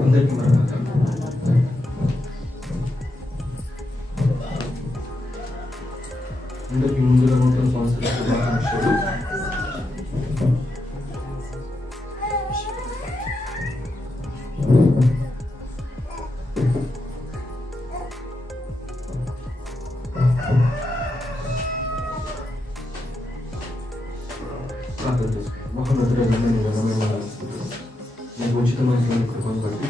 అందరికీ మరణాత. అందరికీ ముందుగా నూతన సంవత్సర శుభాకాంక్షలు. నీకు ఉచితమైన కృపను బట్టి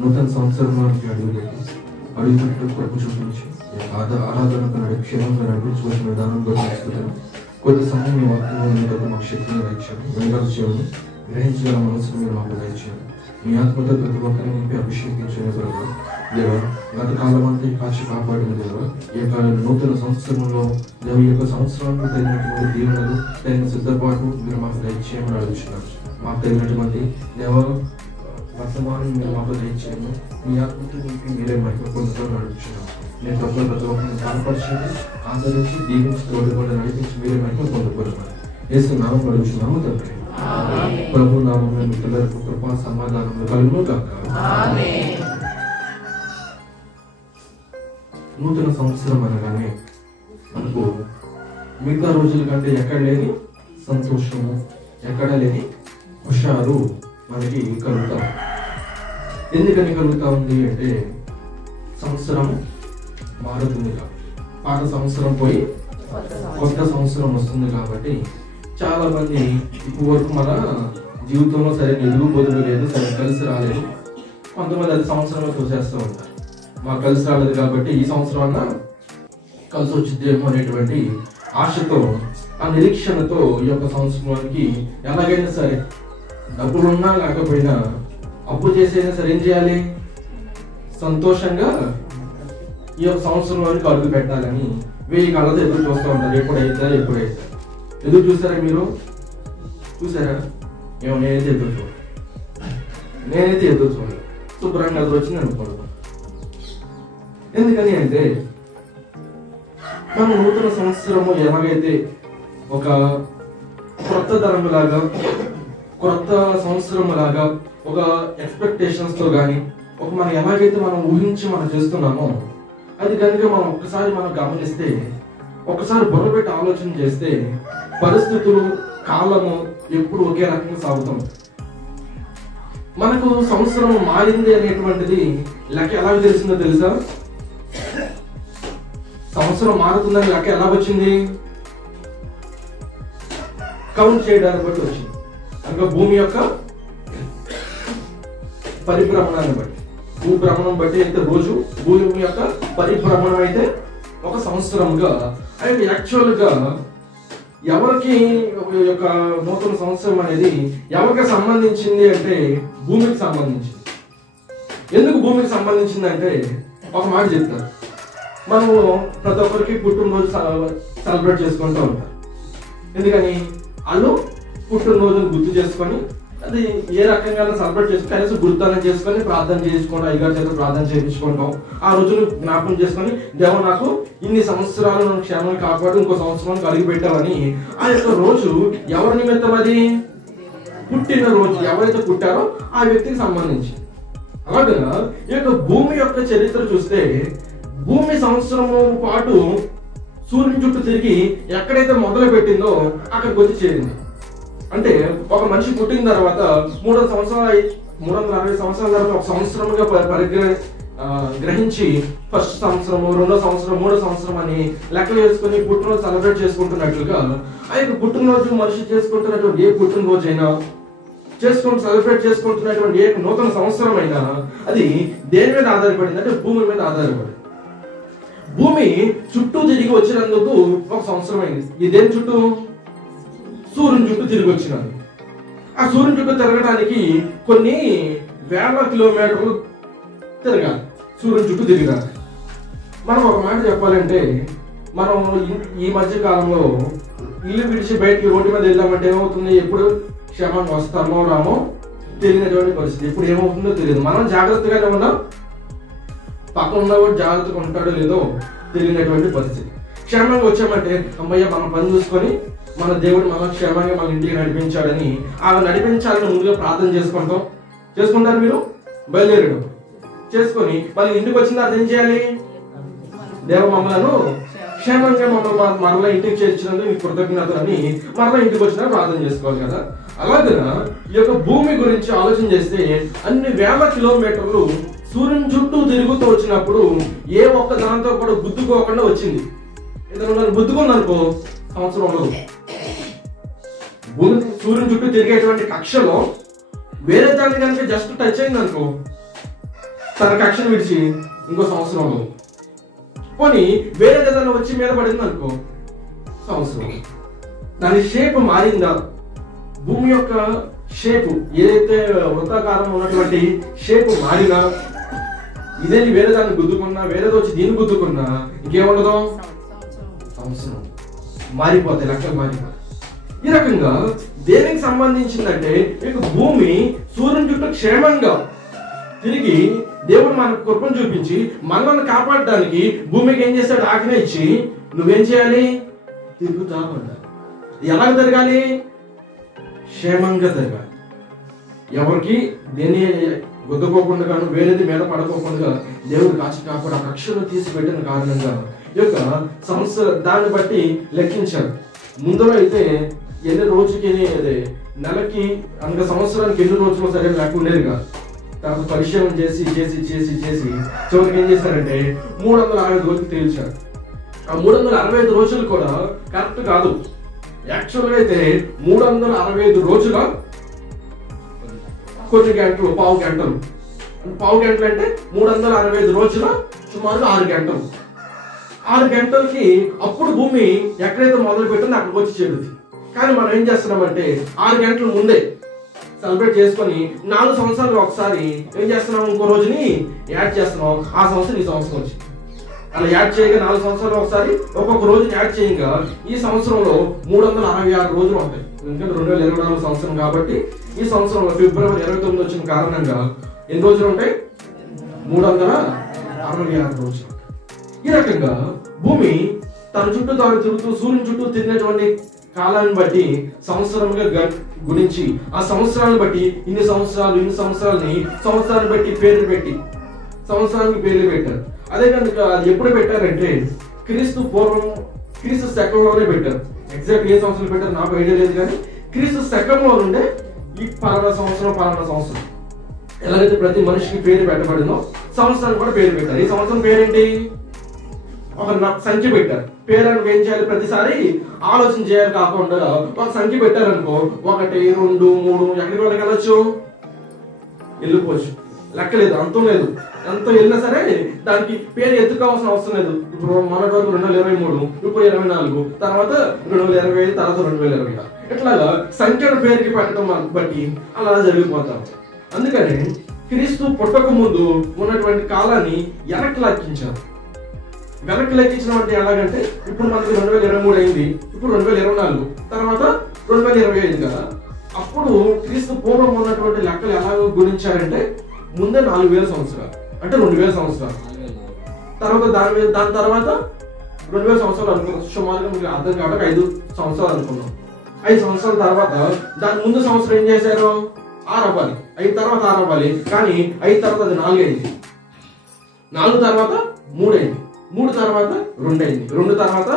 నూతన సంవత్సరంలోనికి అడుగుపెట్టు కృప చూపించి ఆరాధనకు క్షేమంగా నడిపించవలసిన విధానం గురించి కొద్ది సమయం మీ వాక్యం మాకు శక్తిని దయచేయండి. వెంకటేశ్వరుని గ్రహించగల మనసును మీరు మాకు దయచేయండి. మీ ఆత్మతో ప్రతి ఒక్కరిని నింపి అభిషేకించిన దేవా, గత కాలం అంతా కాచి కాపాడిన దేవా, ఈ యొక్క నూతన సంవత్సరంలో దేవ యొక్క సంవత్సరానికి తగినటువంటి దీవెనలు తగిన సిద్ధపాటు మీరు మాకు దయచేయమని అడుగుతున్నారు. మాకు తగినటువంటి దేవ వర్తమానం మీరు మాకు దయచేయము. మీ ఆత్మతో నింపి మీరే మహిమ పొందుతామని అడుగుతున్నాం. నేను ప్రతి ఒక్కరిని కనపరచండి, ఆదరించి దీవించి తోడుకుండా నడిపించి మీరే మహిమ పొందుకోవాలి. యేసు నామం అడుగుతున్నాము తండ్రి. ప్రభు నామమున మీ పిల్లలకు కృపా సమాధానములు కలుగును గాక. నూతన సంవత్సరం అనగానే మనకు మిగతా రోజుల కంటే ఎక్కడ లేని సంతోషము, ఎక్కడ లేని హుషారు మనకి కలుగుతాం. ఎందుకని కలుగుతా ఉంది అంటే సంవత్సరం మారుతుంది కాబట్టి, పాత సంవత్సరం పోయి కొత్త సంవత్సరం వస్తుంది కాబట్టి చాలా మంది ఇప్పుడు వరకు మన జీవితంలో సరైన ఎదుగుబోతులు లేదు, సరైన కలిసి రాలేదు. కొంతమంది అది సంవత్సరంలో చూసేస్తూ ఉంటారు. మాకు కలిసి రాలేదు కాబట్టి ఈ సంవత్సరం అన్నా కలిసి వచ్చిద్దేమో అనేటువంటి ఆశతో, ఆ నిరీక్షణతో ఈ యొక్క సంవత్సరానికి ఎలాగైనా సరే డబ్బులున్నా లేకపోయినా అప్పు చేసైనా సరే ఏం చేయాలి, సంతోషంగా ఈ యొక్క సంవత్సరం వరకు అడుగు పెట్టాలని వెయ్యి కాళ్ళతో ఎదురు చూస్తూ ఉంటారు. ఎప్పుడైతే ఎదురు చూస్తారా మీరు? చూసారా? ఏమో నేనైతే ఎదురు చూడలేదు. శుభ్రంగా అది వచ్చింది అనుకోండి. ఎందుకని అంటే మనం నూతన సంవత్సరము ఎలాగైతే ఒక కొత్త తరము లాగా, కొత్త సంవత్సరం లాగా ఒక ఎక్స్పెక్టేషన్స్ తో కానీ ఒక మనం ఎలాగైతే మనం ఊహించి మనం చేస్తున్నామో అది కనుక మనం ఒక్కసారి మనం గమనిస్తే, ఒకసారి బుర్రపెట్టి ఆలోచన చేస్తే పరిస్థితులు, కాలము ఎప్పుడు ఒకే రకంగా సాగుతాం. మనకు సంవత్సరం మారింది అనేటువంటిది లెక్క ఎలా తెలిసిందో తెలుసా? సంవత్సరం మారుతుందని లెక్క ఎలా వచ్చింది? కౌంట్ చేయడాన్ని బట్టి వచ్చింది. అంటే భూమి యొక్క పరిభ్రమణాన్ని బట్టి, భూభ్రమణం బట్టి అయితే రోజు, భూమి యొక్క పరిభ్రమణం అయితే ఒక సంవత్సరంగా. అయితే యాక్చువల్ గా ఎవరికి యొక్క నూతన సంవత్సరం అనేది ఎవరికి సంబంధించింది అంటే భూమికి సంబంధించింది. ఎందుకు భూమికి సంబంధించింది అంటే ఒక మాట చెప్తారు, మనము ప్రతి ఒక్కరికి పుట్టినరోజు సెలబ్రేట్ చేసుకుంటూ ఉంటారు. ఎందుకని? వాళ్ళు పుట్టినరోజును గుర్తు చేసుకొని అది ఏ రకంగా సెలబ్రేట్ చేసుకుని కనీసం గుర్తాన్ని చేసుకొని ప్రార్థన చేసుకుంటాం, అయ్యగారి చేత ప్రార్థన చేయించుకుంటాం. ఆ రోజును జ్ఞాపకం చేసుకొని దేవ నాకు ఇన్ని సంవత్సరాలు నన్ను క్షేమంగా కాపాడు, ఇంకో సంవత్సరం కలిగి పెట్టామని ఆ యొక్క రోజు ఎవరి నిమిత్తం? అది పుట్టిన రోజు, ఎవరైతే పుట్టారో ఆ వ్యక్తికి సంబంధించి. అలాగా ఈ యొక్క భూమి యొక్క చరిత్ర చూస్తే భూమి సంవత్సరము పాటు సూర్యుని చుట్టూ తిరిగి ఎక్కడైతే మొదలు పెట్టిందో అక్కడికి వచ్చి చేరింది. అంటే ఒక మనిషి పుట్టిన తర్వాత 360 సంవత్సరాల తర్వాత ఒక సంవత్సరముగా గ్రహించి ఫస్ట్ సంవత్సరము, రెండో సంవత్సరం, మూడో సంవత్సరం అని లెక్కలు వేసుకుని పుట్టినరోజు సెలబ్రేట్ చేసుకుంటున్నట్లుగా ఆ యొక్క పుట్టినరోజు మనిషి చేసుకుంటున్నటువంటి ఏ పుట్టినరోజు అయినా, సెలబ్రేట్ చేసుకుంటున్నటువంటి ఏ నూతన సంవత్సరం అయినా అది దేని మీద ఆధారపడింది అంటే భూమి మీద ఆధారపడింది. భూమి చుట్టూ తిరిగి వచ్చినందుకు ఒక సంవత్సరం అయింది. ఈ దేని చుట్టూ? సూర్యుని చుట్టూ తిరిగి వచ్చినాడు. ఆ సూర్యుని చుట్టూ తిరగడానికి కొన్ని వేల కిలోమీటర్లు తిరగాలి. సూర్యుని చుట్టూ తిరగాలి. మనం ఒక మాట చెప్పాలంటే, మనం ఈ మధ్య కాలంలో ఇల్లు విడిచి బయటికి రోడ్డు మీద వెళ్ళామంటే ఏమవుతుంది? ఎప్పుడు క్షేమంగా వస్తామో రామో తెలియనటువంటి పరిస్థితి. ఎప్పుడు ఏమవుతుందో తెలియదు. మనం జాగ్రత్తగానే ఉన్నాం, పక్కన ఉన్నవాడు జాగ్రత్తగా ఉంటాడో లేదో తెలియనటువంటి పరిస్థితి. క్షేమంగా వచ్చామంటే అమ్మయ్య మనం పని చూసుకొని మన దేవుడు మన క్షేమంగా మన ఇంటికి నడిపించాడని, ఆ నడిపించాలని ముందుగా ప్రార్థన చేసుకుంటారు మీరు? బయలుదేరాడు. చేసుకొని మళ్ళీ ఇంటికి వచ్చిన తర్వాత ఏం చేయాలి? దేవ మమ్మలను క్షేమంగా మరలా ఇంటికి చేర్చినందుకు మీకు కృతజ్ఞతలు అని మరలా ఇంటికి వచ్చినా ప్రార్థన చేసుకోవాలి కదా. అలాగే ఈ యొక్క భూమి గురించి ఆలోచన చేస్తే అన్ని వేల కిలోమీటర్లు సూర్యుని చుట్టూ తిరుగుతూ వచ్చినప్పుడు ఏ ఒక్క దాంతో కూడా గుద్దుకోకుండా వచ్చింది. ఏదైనా గుద్దుకుందనుకో సంవత్సరం ఉండదు. భూమి సూర్యుని చుట్టూ తిరిగేటువంటి కక్షలో వేరే దాన్ని కనుక జస్ట్ టచ్ అయింది అనుకో తన కక్షను విడిచి ఇంకో సంవత్సరం ఉండదు. పోనీ వేరే ఏదైనా వచ్చి మీద పడింది అనుకో సంవత్సరం. దాని షేప్ మారిందా? భూమి యొక్క షేపు ఏదైతే వృత్తాకారం ఉన్నటువంటి షేపు మారినా, ఇదే వేరే దాన్ని గుద్దుకున్నా, వేరేది వచ్చి దీన్ని గుద్దుకున్నా ఇంకేముండదు, సంవత్సరం మారిపోతాయి, లెక్కలు మారిపోతాయి. ఈ రకంగా దేనికి సంబంధించిందంటే మీకు భూమి సూర్యుని చుట్టూ క్షేమంగా తిరిగి దేవుడు మనకు కృపను చూపించి మనల్ని కాపాడడానికి భూమికి ఏం చేస్తాడు? ఆజ్ఞ ఇచ్చి నువ్వేం చేయాలి? తిరుగుతా ఉండాలి. ఎలాగ తిరగాలి? క్షేమంగా తిరగాలి. ఎవరికి దేని గుద్దుకోకుండా గాను వేరేది మీద పడుకోకుండా దేవుడు కాచి కాపాడు ఆ కక్షను తీసి పెట్టిన కారణంగా ఈ యొక్క సంవత్సరం దాన్ని బట్టి లెక్కించారు. ముందులో అయితే ఎన్ని రోజుకి నెలకి అనగా సంవత్సరానికి ఎన్ని రోజులు సరైన లెక్క ఉండేది కాదు. తర్వాత పరిశీలన చేసి చేసి చేసి చేసి చివరికి ఏం చేశారంటే 365 రోజులు తేల్చారు. ఆ 365 రోజులు కూడా కరెక్ట్ కాదు. యాక్చువల్గా అయితే 365 రోజుల కొన్ని గంటలు, పావు గంటలు. పావు గంటలు అంటే 365 రోజుల సుమారుగా 6 గంటలు. 6 గంటలకి అప్పుడు భూమి ఎక్కడైతే మొదలు పెట్టిందో అక్కడికి వచ్చి చేరుతుంది. కానీ మనం ఏం చేస్తున్నామంటే 6 గంటల ముందే సెలబ్రేట్ చేసుకొని 4 సంవత్సరాలు ఒకసారి ఏం చేస్తున్నాం? ఇంకో రోజుని యాడ్ చేస్తున్నాం. ఆ సంవత్సరం ఈ సంవత్సరం వచ్చింది. అలా యాడ్ చేయగా 4 సంవత్సరాలు ఒకసారి ఒక్కొక్క రోజుని యాడ్ చేయగా ఈ సంవత్సరంలో 366 రోజులు ఉంటాయి. ఎందుకంటే 2024 సంవత్సరం కాబట్టి ఈ సంవత్సరంలో ఫిబ్రవరి 29 వచ్చిన కారణంగా ఎన్ని రోజులు ఉంటాయి? 366 రోజులు. ఈ రకంగా భూమి తన చుట్టూ తాను తిరుగుతూ సూర్యుని చుట్టూ తిరిగినటువంటి కాలాన్ని బట్టి సంవత్సరంగా గురించి ఆ సంవత్సరాలను బట్టి ఇన్ని సంవత్సరాలని సంవత్సరాన్ని బట్టి పేర్లు పెట్టి సంవత్సరానికి పేర్లు పెట్టారు. అదే కనుక అది ఎప్పుడు పెట్టారంటే క్రీస్తు శకంలోనే పెట్టారు. ఎగ్జాక్ట్ ఏ సంవత్సరం పెట్టారు నాకు ఐడియా లేదు, కానీ క్రీస్తు శకంలో నుండే ఈ పలానా సంవత్సరం ఎలాగైతే ప్రతి మనిషికి పేరు పెట్టబడిందో సంవత్సరానికి కూడా పేరు పెట్టారు. ఈ సంవత్సరం పేరేంటి? ఒక సంఖ్య పెట్టారు. పేరు ఏం చేయాలి? ప్రతిసారి ఆలోచన చేయాలి కాకుండా ఒక సంఖ్య పెట్టారనుకో 1, 2, 3 ఎక్కడికి వాళ్ళకి వెళ్ళొచ్చు? వెళ్ళిపోవచ్చు. లెక్కలేదు, అంతం లేదు. ఎంత వెళ్ళినా సరే దానికి పేరు ఎత్తుకోవాల్సిన అవసరం లేదు. ఇప్పుడు మొన్నటి వరకు 2023, ఇప్పుడు 24, తర్వాత 2025, తర్వాత 2026 ఇట్లాగా సంఖ్యను పేరుకి పెట్టడం బట్టి అలా జరిగిపోతాం. అందుకని క్రీస్తు పుట్టక ముందు ఉన్నటువంటి కాలాన్ని వెనక్కి లెక్కించారు. వెనక్కి లెక్కించడం అంటే ఎలాగంటే ఇప్పుడు మనకి 2023 అయింది, ఇప్పుడు 2024, తర్వాత 2025 కదా. అప్పుడు క్రీస్తు పూర్వం ఉన్నటువంటి లెక్కలు ఎలా గుణించారంటే ముందే 4000 సంవత్సరాలు అంటే 2000 సంవత్సరాలు, తర్వాత దాని తర్వాత 2000 సంవత్సరాలు అనుకున్నాం. సుమారుగా మీకు అర్థం కాబట్టి 5 సంవత్సరాలు అనుకున్నాం. 5 సంవత్సరాల తర్వాత దాని ముందు సంవత్సరం ఏం చేశారు? 6 అవ్వాలి. 5 తర్వాత 6 అవ్వాలి. కానీ 5 తర్వాత అది 4 అయింది, 4 తర్వాత 3 అయింది, 3 తర్వాత 2 అయింది, 2 తర్వాత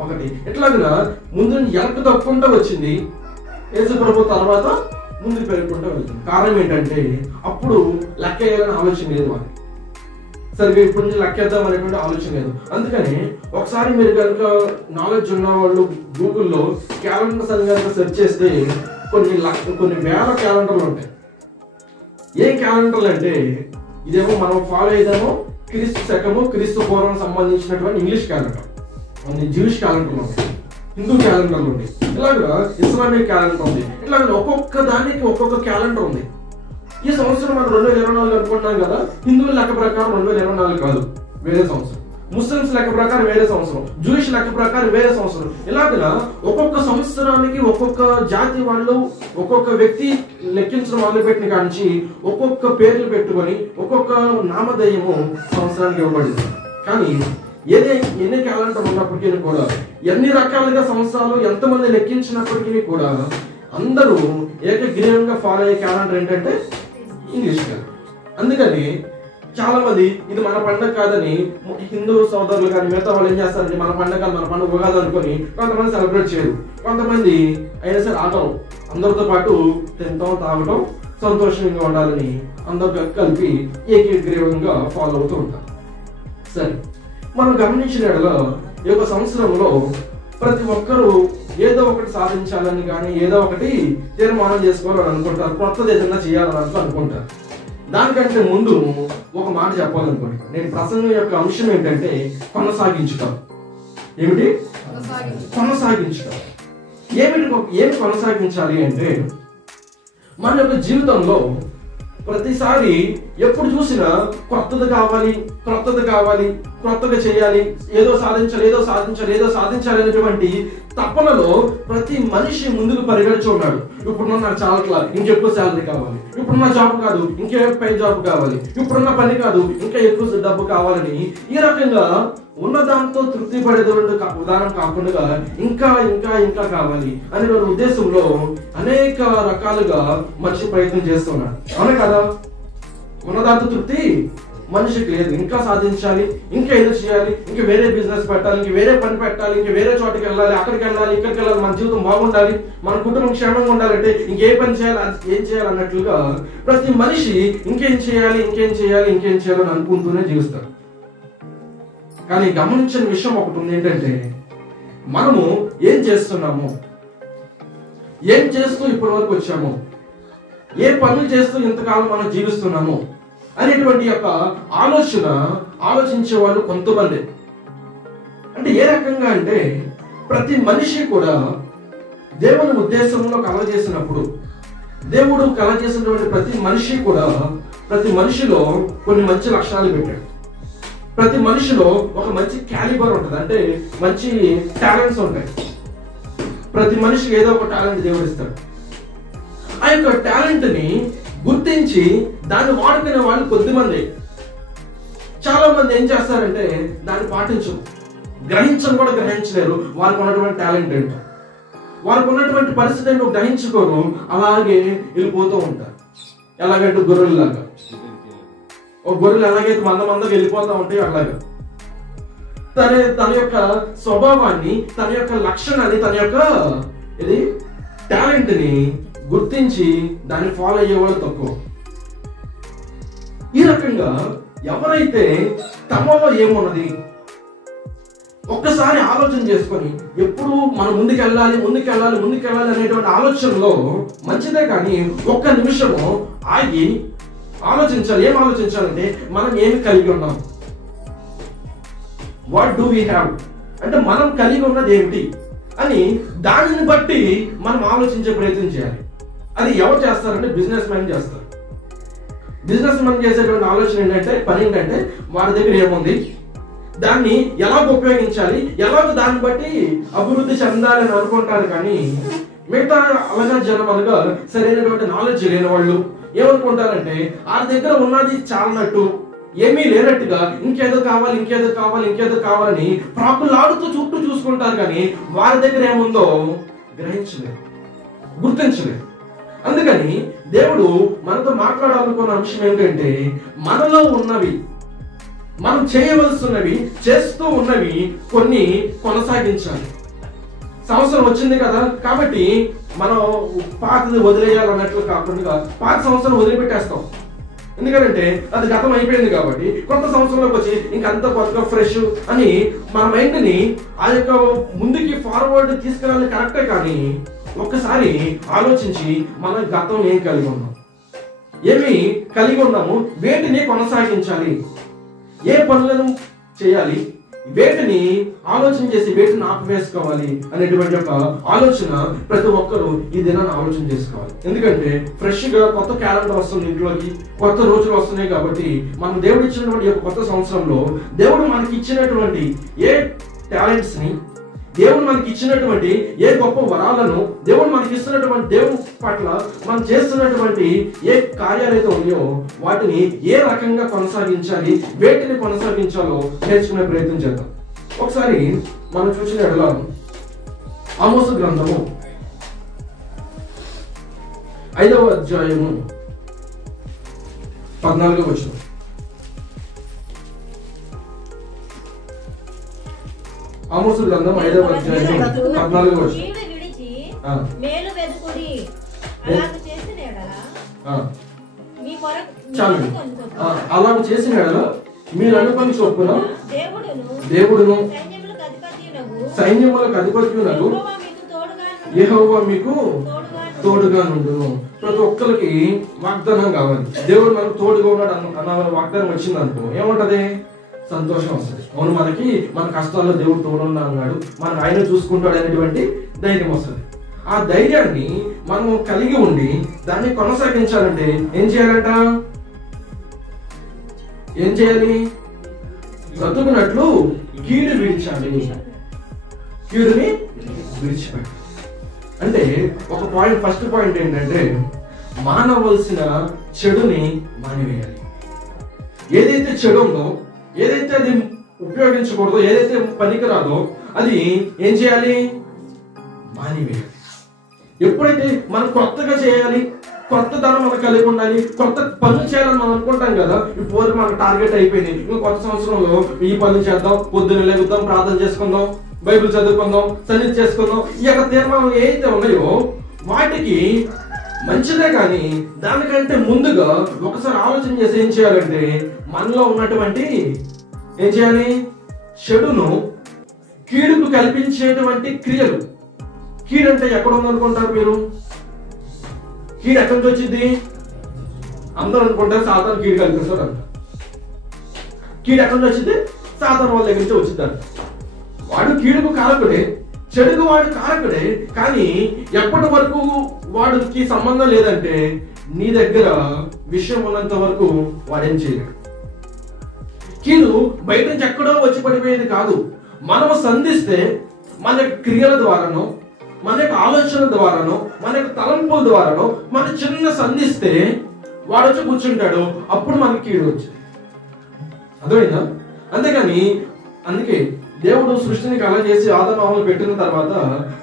1. ఇట్లాగా ముందు వెనక్కి తప్పుకుంటూ వచ్చింది. యేసు ప్రభు తర్వాత ముందుకు పెరుగుకుంటూ వెళ్తుంది. కారణం ఏంటంటే అప్పుడు లెక్క వేయాలని ఆలోచన లేదు మనకి. సరిగ్గా ఇప్పటి నుంచి లెక్కేద్దాం అనేటువంటి ఆలోచన లేదు. అందుకని ఒకసారి మీరు కనుక నాలెడ్జ్ ఉన్న వాళ్ళు గూగుల్లో క్యాలెండర్స్ అని కనుక సెర్చ్ చేస్తే కొన్ని వేల క్యాలెండర్లు ఉంటాయి. ఏ క్యాలెండర్లు అంటే ఇదేమో మనం ఫాలో అయ్యేదేమో క్రీస్తు శకము క్రీస్తు పూర్వం సంబంధించినటువంటి ఇంగ్లీష్ క్యాలెండర్, అన్ని జ్యూయిష్ క్యాలెండర్లు ఉంటాయి, హిందూ క్యాలెండర్లు ఉంటాయి, ఇలాగా ఇస్లామిక్ క్యాలెండర్ ఉంది. ఇట్లాగా ఒక్కొక్క దానికి ఒక్కొక్క క్యాలెండర్ ఉంది. ఈ సంవత్సరం మనం 2024 అనుకుంటున్నాం కదా. హిందువుల లెక్క ప్రకారం 2024 కాదు, వేరే సంవత్సరం. ముస్లిమ్స్ లెక్క ప్రకారం వేరే సంవత్సరం, జూయిష్ లెక్క ప్రకారం వేరే సంవత్సరం. ఇలాగా ఒక్కొక్క సంవత్సరానికి ఒక్కొక్క జాతి వాళ్ళు ఒక్కొక్క వ్యక్తి లెక్కించడం మొదలుపెట్టిన కాంచి ఒక్కొక్క పేర్లు పెట్టుకొని ఒక్కొక్క నామధేయము సంవత్సరానికి ఇవ్వబడింది. కానీ ఎన్ని క్యాలెండర్ ఉన్నప్పటికీ కూడా ఎన్ని రకాలుగా సంవత్సరాలు ఎంతమంది లెక్కించినప్పటికీ కూడా అందరూ ఏకగ్రీవంగా ఫాలో అయ్యే క్యాలెండర్ ఏంటంటే ఇంగ్లీష్ క్యాలెండర్. అందుకని చాలా మంది ఇది మన పండగ కాదని హిందూ సోదరులు కానీ మిగతా వాళ్ళు ఏం చేస్తారంటే మన పండగ కాదు, మన పండుగ ఉగాది అనుకొని కొంతమంది సెలబ్రేట్ చేయరు. కొంతమంది అయినా సరే ఆటం అందరితో పాటు తింటాం, తాగటం, సంతోషంగా ఉండాలని అందరు కలిపి ఏకీగ్రీవంగా ఫాలో అవుతూ ఉంటారు. సరే, మనం గమనించిన ఈ యొక్క సంవత్సరంలో ప్రతి ఒక్కరూ ఏదో ఒకటి సాధించాలని కానీ ఏదో ఒకటి తీర్మానం చేసుకోవాలని అనుకుంటారు, కొత్తది ఏదైనా చేయాలని అనుకుంటారు. దానికంటే ముందు ఒక మాట చెప్పాలనుకుంటున్నాను. నేను ప్రసంగం యొక్క అంశం ఏంటంటే కొనసాగించుతాం. ఏమిటి కొనసాగించుతాం? ఏమి కొనసాగించాలి అంటే మన యొక్క జీవితంలో ప్రతిసారి ఎప్పుడు చూసినా కొత్తది కావాలి, కొత్తగా చేయాలి, ఏదో సాధించాలి అనేటువంటి తపనలో ప్రతి మనిషి ముందుకు పరిగెడుచు ఉన్నాడు. ఇప్పుడున్న నాకు చాలా ఇంకెక్కువ శాలరీ కావాలి, ఇప్పుడున్న జాబ్ కాదు ఇంకా పై జాబ్ కావాలి, ఇప్పుడున్న పని కాదు ఇంకా ఎక్కువ డబ్బు కావాలని ఈ రకంగా ఉన్న దాంతో తృప్తి పడేటువంటి విధానం కాకుండా ఇంకా ఇంకా ఇంకా కావాలి అనే ఉద్దేశంలో అనేక రకాలుగా మనిషి ప్రయత్నం చేస్తున్నాడు. అవునా కదా? ఉన్నదాంతో తృప్తి మనిషికి లేదు, ఇంకా సాధించాలి, ఇంకా ఏదో చేయాలి, ఇంకా వేరే బిజినెస్ పెట్టాలి, ఇంక వేరే పని పెట్టాలి, ఇంక వేరే చోటుకి వెళ్ళాలి, అక్కడికి వెళ్ళాలి, ఇక్కడికి వెళ్ళాలి, మన జీవితం బాగుండాలి, మన కుటుంబం క్షేమంగా ఉండాలంటే ఇంకే పని చేయాలి, ఏం చేయాలి అన్నట్లుగా ప్రతి మనిషి ఇంకేం చేయాలని అనుకుంటూనే జీవిస్తాడు. కానీ గమనించిన విషయం ఒకటి ఉంది, ఏంటంటే మనము ఏం చేస్తున్నాము, ఏం చేస్తూ ఇప్పటి వరకు వచ్చాము, ఏ పనులు చేస్తూ ఇంతకాలం మనం జీవిస్తున్నాము అనేటువంటి యొక్క ఆలోచించే వాళ్ళు కొంతమంది. అంటే ఏ రకంగా అంటే ప్రతి మనిషి కూడా దేవుని ఉద్దేశంలో కలగజేసినప్పుడు, దేవుడు కలగజేసినటువంటి ప్రతి మనిషిలో కొన్ని మంచి లక్షణాలు పెట్టాడు. ప్రతి మనిషిలో ఒక మంచి క్యాలిబర్ ఉంటుంది, అంటే మంచి టాలెంట్స్ ఉంటాయి. ప్రతి మనిషికి ఏదో ఒక టాలెంట్ దేవుడు ఇస్తాడు. ఆ యొక్క టాలెంట్ ని గుర్తించి దాన్ని వాడుకునే వాళ్ళు కొద్దిమంది. చాలా మంది ఏం చేస్తారంటే దాన్ని గ్రహించలేరు. వారికి ఉన్నటువంటి టాలెంట్ ఏంటో, వారికి ఉన్నటువంటి పరిస్థితి గ్రహించుకోరు, అలాగే వెళ్ళిపోతూ ఉంటారు. ఎలాగంటే గొర్రెల్లాగా, ఒక గొర్రెలు ఎలాగైతే మందగా వెళ్ళిపోతూ ఉంటాయి అలాగా తన యొక్క స్వభావాన్ని, తన యొక్క లక్షణాన్ని, తన యొక్క టాలెంట్ ని గుర్తించి దాన్ని ఫాలో అయ్యేవాళ్ళు తక్కువ. ఈ రకంగా ఎవరైతే తమలో ఏమున్నది ఒక్కసారి ఆలోచన చేసుకొని ఎప్పుడు మనం ముందుకెళ్ళాలి అనేటువంటి ఆలోచనలో మంచిదే, కానీ ఒక్క నిమిషము ఆగి ఆలోచించాలి. ఏం ఆలోచించాలంటే మనం ఏమి కలిగి ఉన్నాం, వాట్ డూ వీ హ్యావ్, అంటే మనం కలిగి ఉన్నది ఏమిటి అని దానిని బట్టి మనం ఆలోచించే ప్రయత్నం చేయాలి. అది ఎవరు చేస్తారంటే బిజినెస్ మ్యాన్ చేస్తారు. బిజినెస్ మ్యాన్ చేసేటువంటి ఆలోచన పని ఏంటంటే వారి దగ్గర ఏముంది, దాన్ని ఎలాగ ఉపయోగించాలి, ఎలాగ దాన్ని బట్టి అభివృద్ధి చెందాలి అని అనుకుంటారు. కానీ మిగతా అలాగా జనమలుగా సరైనటువంటి నాలెడ్జ్ లేని వాళ్ళు ఏమనుకుంటారంటే వాళ్ళ దగ్గర ఉన్నది చాలన్నట్టు, ఏమీ లేనట్టుగా ఇంకేదో కావాలని ప్రాకులాడుతూ చుట్టూ చూసుకుంటారు. కానీ వారి దగ్గర ఏముందో గ్రహించలేదు, గుర్తించలేదు. అందుకని దేవుడు మనతో మాట్లాడాలనుకున్న అంశం ఏంటంటే మనలో ఉన్నవి, మనం చేయవలసినవి, చేస్తూ ఉన్నవి కొన్ని కొనసాగించాలి. సంవత్సరం వచ్చింది కదా కాబట్టి మనం పాతది వదిలేయాలన్నట్లు కాకుండా పాత సంవత్సరం వదిలిపెట్టేస్తాం. ఎందుకంటే అది గతం అయిపోయింది కాబట్టి కొత్త సంవత్సరంలోకి వచ్చి ఇంకంత కొత్తగా ఫ్రెష్ అని మన మైండ్ ని ఆ యొక్క ముందుకి ఫార్వర్డ్ తీసుకెళ్ళాలి కరెక్టే. కానీ ఒక్కసారి ఆలోచించి మన గతం ఏం కలిగి ఉన్నాం, ఏమి కలిగి ఉన్నాము, వేటిని కొనసాగించాలి, ఏ పనులను చేయాలి, వేటిని ఆలోచన చేసి వేటిని ఆపివేసుకోవాలి అనేటువంటి ఒక ఆలోచన ప్రతి ఒక్కరూ ఈ దినాన్ని ఆలోచన చేసుకోవాలి. ఎందుకంటే ఫ్రెష్ గా కొత్త క్యాలెండర్ వస్తుంది, ఇంట్లోకి కొత్త రోజులు వస్తున్నాయి. కాబట్టి మనం దేవుడు ఇచ్చినటువంటి కొత్త సంవత్సరంలో దేవుడు మనకి ఇచ్చినటువంటి ఏ టాలెంట్స్ ని, దేవుడు మనకి ఇచ్చినటువంటి ఏ గొప్ప వరాలను, దేవుడు మనకి ఇస్తున్నటువంటి దేవుని పట్ల మనం చేస్తున్నటువంటి ఏ కార్యాలైతే ఉన్నాయో వాటిని ఏ రకంగా కొనసాగించాలి, వేటిని కొనసాగించాలో నేర్చుకునే ప్రయత్నం చేద్దాం. ఒకసారి మనం చూసిన ఆమోసు గ్రంథము 5వ అధ్యాయము 14వ వచనం. ఆమోసు గ్రంథం 5వ అధ్యాయం 14వ వచనం. అలాగ చేసిన ఎడల మీరు అనుకుని చొప్పున దేవుడును సైన్యములకు అధిపత్యునకు యెహోవా మీకు తోడుగా నుండును. ప్రతి ఒక్కరికి వాగ్దానం కావాలి. దేవుడు మనకు తోడుగా ఉన్నాడు అన్న వాగ్దానం వచ్చింది అనుకో, ఏముంటది? సంతోషం వస్తుంది. అవును, మనకి మన కష్టాల్లో దేవుడు తోడున్నా అన్నాడు, మనకు ఆయన చూసుకుంటాడు అనేటువంటి ధైర్యం వస్తుంది. ఆ ధైర్యాన్ని మనం కలిగి ఉండి దాన్ని కొనసాగించాలంటే ఏం చేయాలంట? ఏం చేయాలి? బ్రతుకున్నట్లు కీడు విడిచాలి, కీడుని విడిచిపెట్టాలి. అంటే ఒక పాయింట్, ఫస్ట్ పాయింట్ ఏంటంటే మానవలసిన చెడుని మానివేయాలి. ఏదైతే చెడు ఉందో, ఏదైతే అది ఉపయోగించకూడదో, ఏదైతే పనికిరాదో అది ఏం చేయాలి? మానివేయాలి. ఎప్పుడైతే మనం కొత్తగా చేయాలి, కొత్త ధనం మనకు కలిగి ఉండాలి, కొత్త పనులు చేయాలని మనం అనుకుంటాం కదా. ఇప్పుడు మనకు టార్గెట్ అయిపోయింది, ఇంకా కొత్త సంవత్సరంలో ఈ పనులు చేద్దాం, పొద్దున్న లేగుద్దాం, ప్రార్థన చేసుకుందాం, బైబిల్ చదువుకుందాం, సన్నిధి చేసుకుందాం. ఈ యొక్క తీర్మానం ఏదైతే ఉన్నాయో వాటికి మంచిదే, కానీ దానికంటే ముందుగా ఒకసారి ఆలోచన చేసి ఏం చేయాలంటే మనలో ఉన్నటువంటి ఏం చేయాలి? చెడును, కీడుకు కల్పించేటువంటి క్రియలు. కీడు అంటే ఎక్కడ ఉందనుకుంటారు మీరు? కీడు ఎక్కడి నుంచి వచ్చింది? అందరూ అనుకుంటారు సాతాను కీడు కల్పిస్తారు అంట. కీడు ఎక్కడి నుంచి వచ్చింది? సాతాను వాళ్ళ దగ్గర నుంచి వచ్చిందంట. వాడు కీడుకు కారకుడే, చెడుకు వాడు కారకుడే, కానీ ఎప్పటి వరకు వాడికి సంబంధం లేదంటే నీ దగ్గర విషయం ఉన్నంత వరకు వాడేం చేయలేడు. కీడు బయట నుంచి ఎక్కడో వచ్చి పడిపోయేది కాదు. మనము సంధిస్తే మన క్రియల ద్వారానో, మన యొక్క ఆలోచన ద్వారానో, మన యొక్క తలంపుల ద్వారానో మన చిన్న సంధిస్తే వాడు వచ్చి కూర్చుంటాడు, అప్పుడు మనకి కీడు వచ్చింది. అర్థమైందా? అంతేగాని అందుకే దేవుడు సృష్టిని కళ చేసి ఆదాము పెట్టిన తర్వాత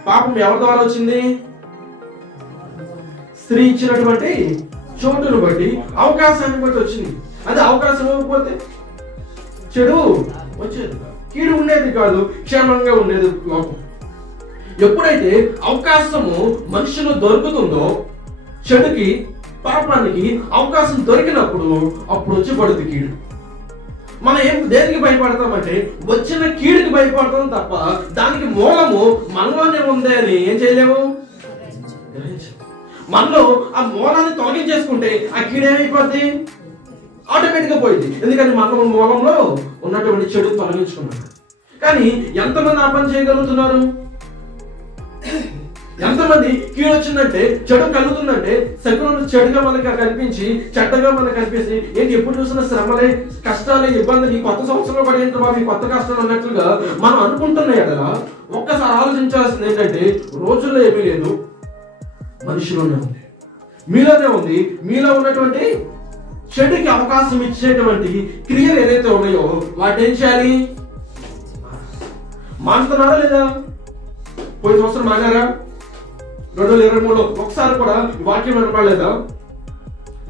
పాపం ఎవరి ద్వారా వచ్చింది? స్త్రీ ఇచ్చినటువంటి చోటును బట్టి, అవకాశాన్ని బట్టి వచ్చింది. అది అవకాశం ఇవ్వకపోతే చెడు వచ్చేది, కీడు ఉండేది కాదు, క్షేమంగా ఉండేది లోకం. ఎప్పుడైతే అవకాశము మనుషులు దొరుకుతుందో, చెడుకి, పాపానికి అవకాశం దొరికినప్పుడు అప్పుడు వచ్చి పడుతుంది కీడు. మనం దేనికి భయపడతామంటే వచ్చిన కీడుకి భయపడతాం తప్ప దానికి మూలము మనలోనే ఉంది అని ఏం చేయలేము. మనలో ఆ మూలాన్ని తొలగించేసుకుంటే ఆ కీడు ఏమైపోద్ది? ఆటోమేటిక్ గా పోయింది. ఎందుకంటే మన మూలంలో ఉన్నటువంటి చెడు తొలగించుకున్నాడు. కానీ ఎంతమంది ఆ పని చేయగలుగుతున్నారు? ఎంతమంది కీడు వచ్చిందంటే, చెడు కలుగుతుందంటే శకునం చెడుగా మనకు కనిపించి, చెడ్డగా మనకు కనిపించి, ఏంటి ఎప్పుడు చూసిన శ్రమలే, కష్టాలే, ఇబ్బందులు, ఈ కొత్త సంవత్సరంలో పడి ఏంటి బాబు ఈ కొత్త కష్టాలు అన్నట్లుగా మనం అనుకుంటున్నాయి కదా. ఒక్కసారి ఆలోచించాల్సింది ఏంటంటే రోజుల్లో ఏమీ లేదు, మనిషిలోనే ఉంది, మీలోనే ఉంది. మీలో ఉన్నటువంటి చెడుకి అవకాశం ఇచ్చేటువంటి క్రియలు ఏదైతే ఉన్నాయో వాటిని ఏం చేయాలి? మానుతున్నారా లేదా? పోయిన సంవత్సరం మానారా? 2023లో ఒకసారి కూడా వాక్యం వినపడలేదా?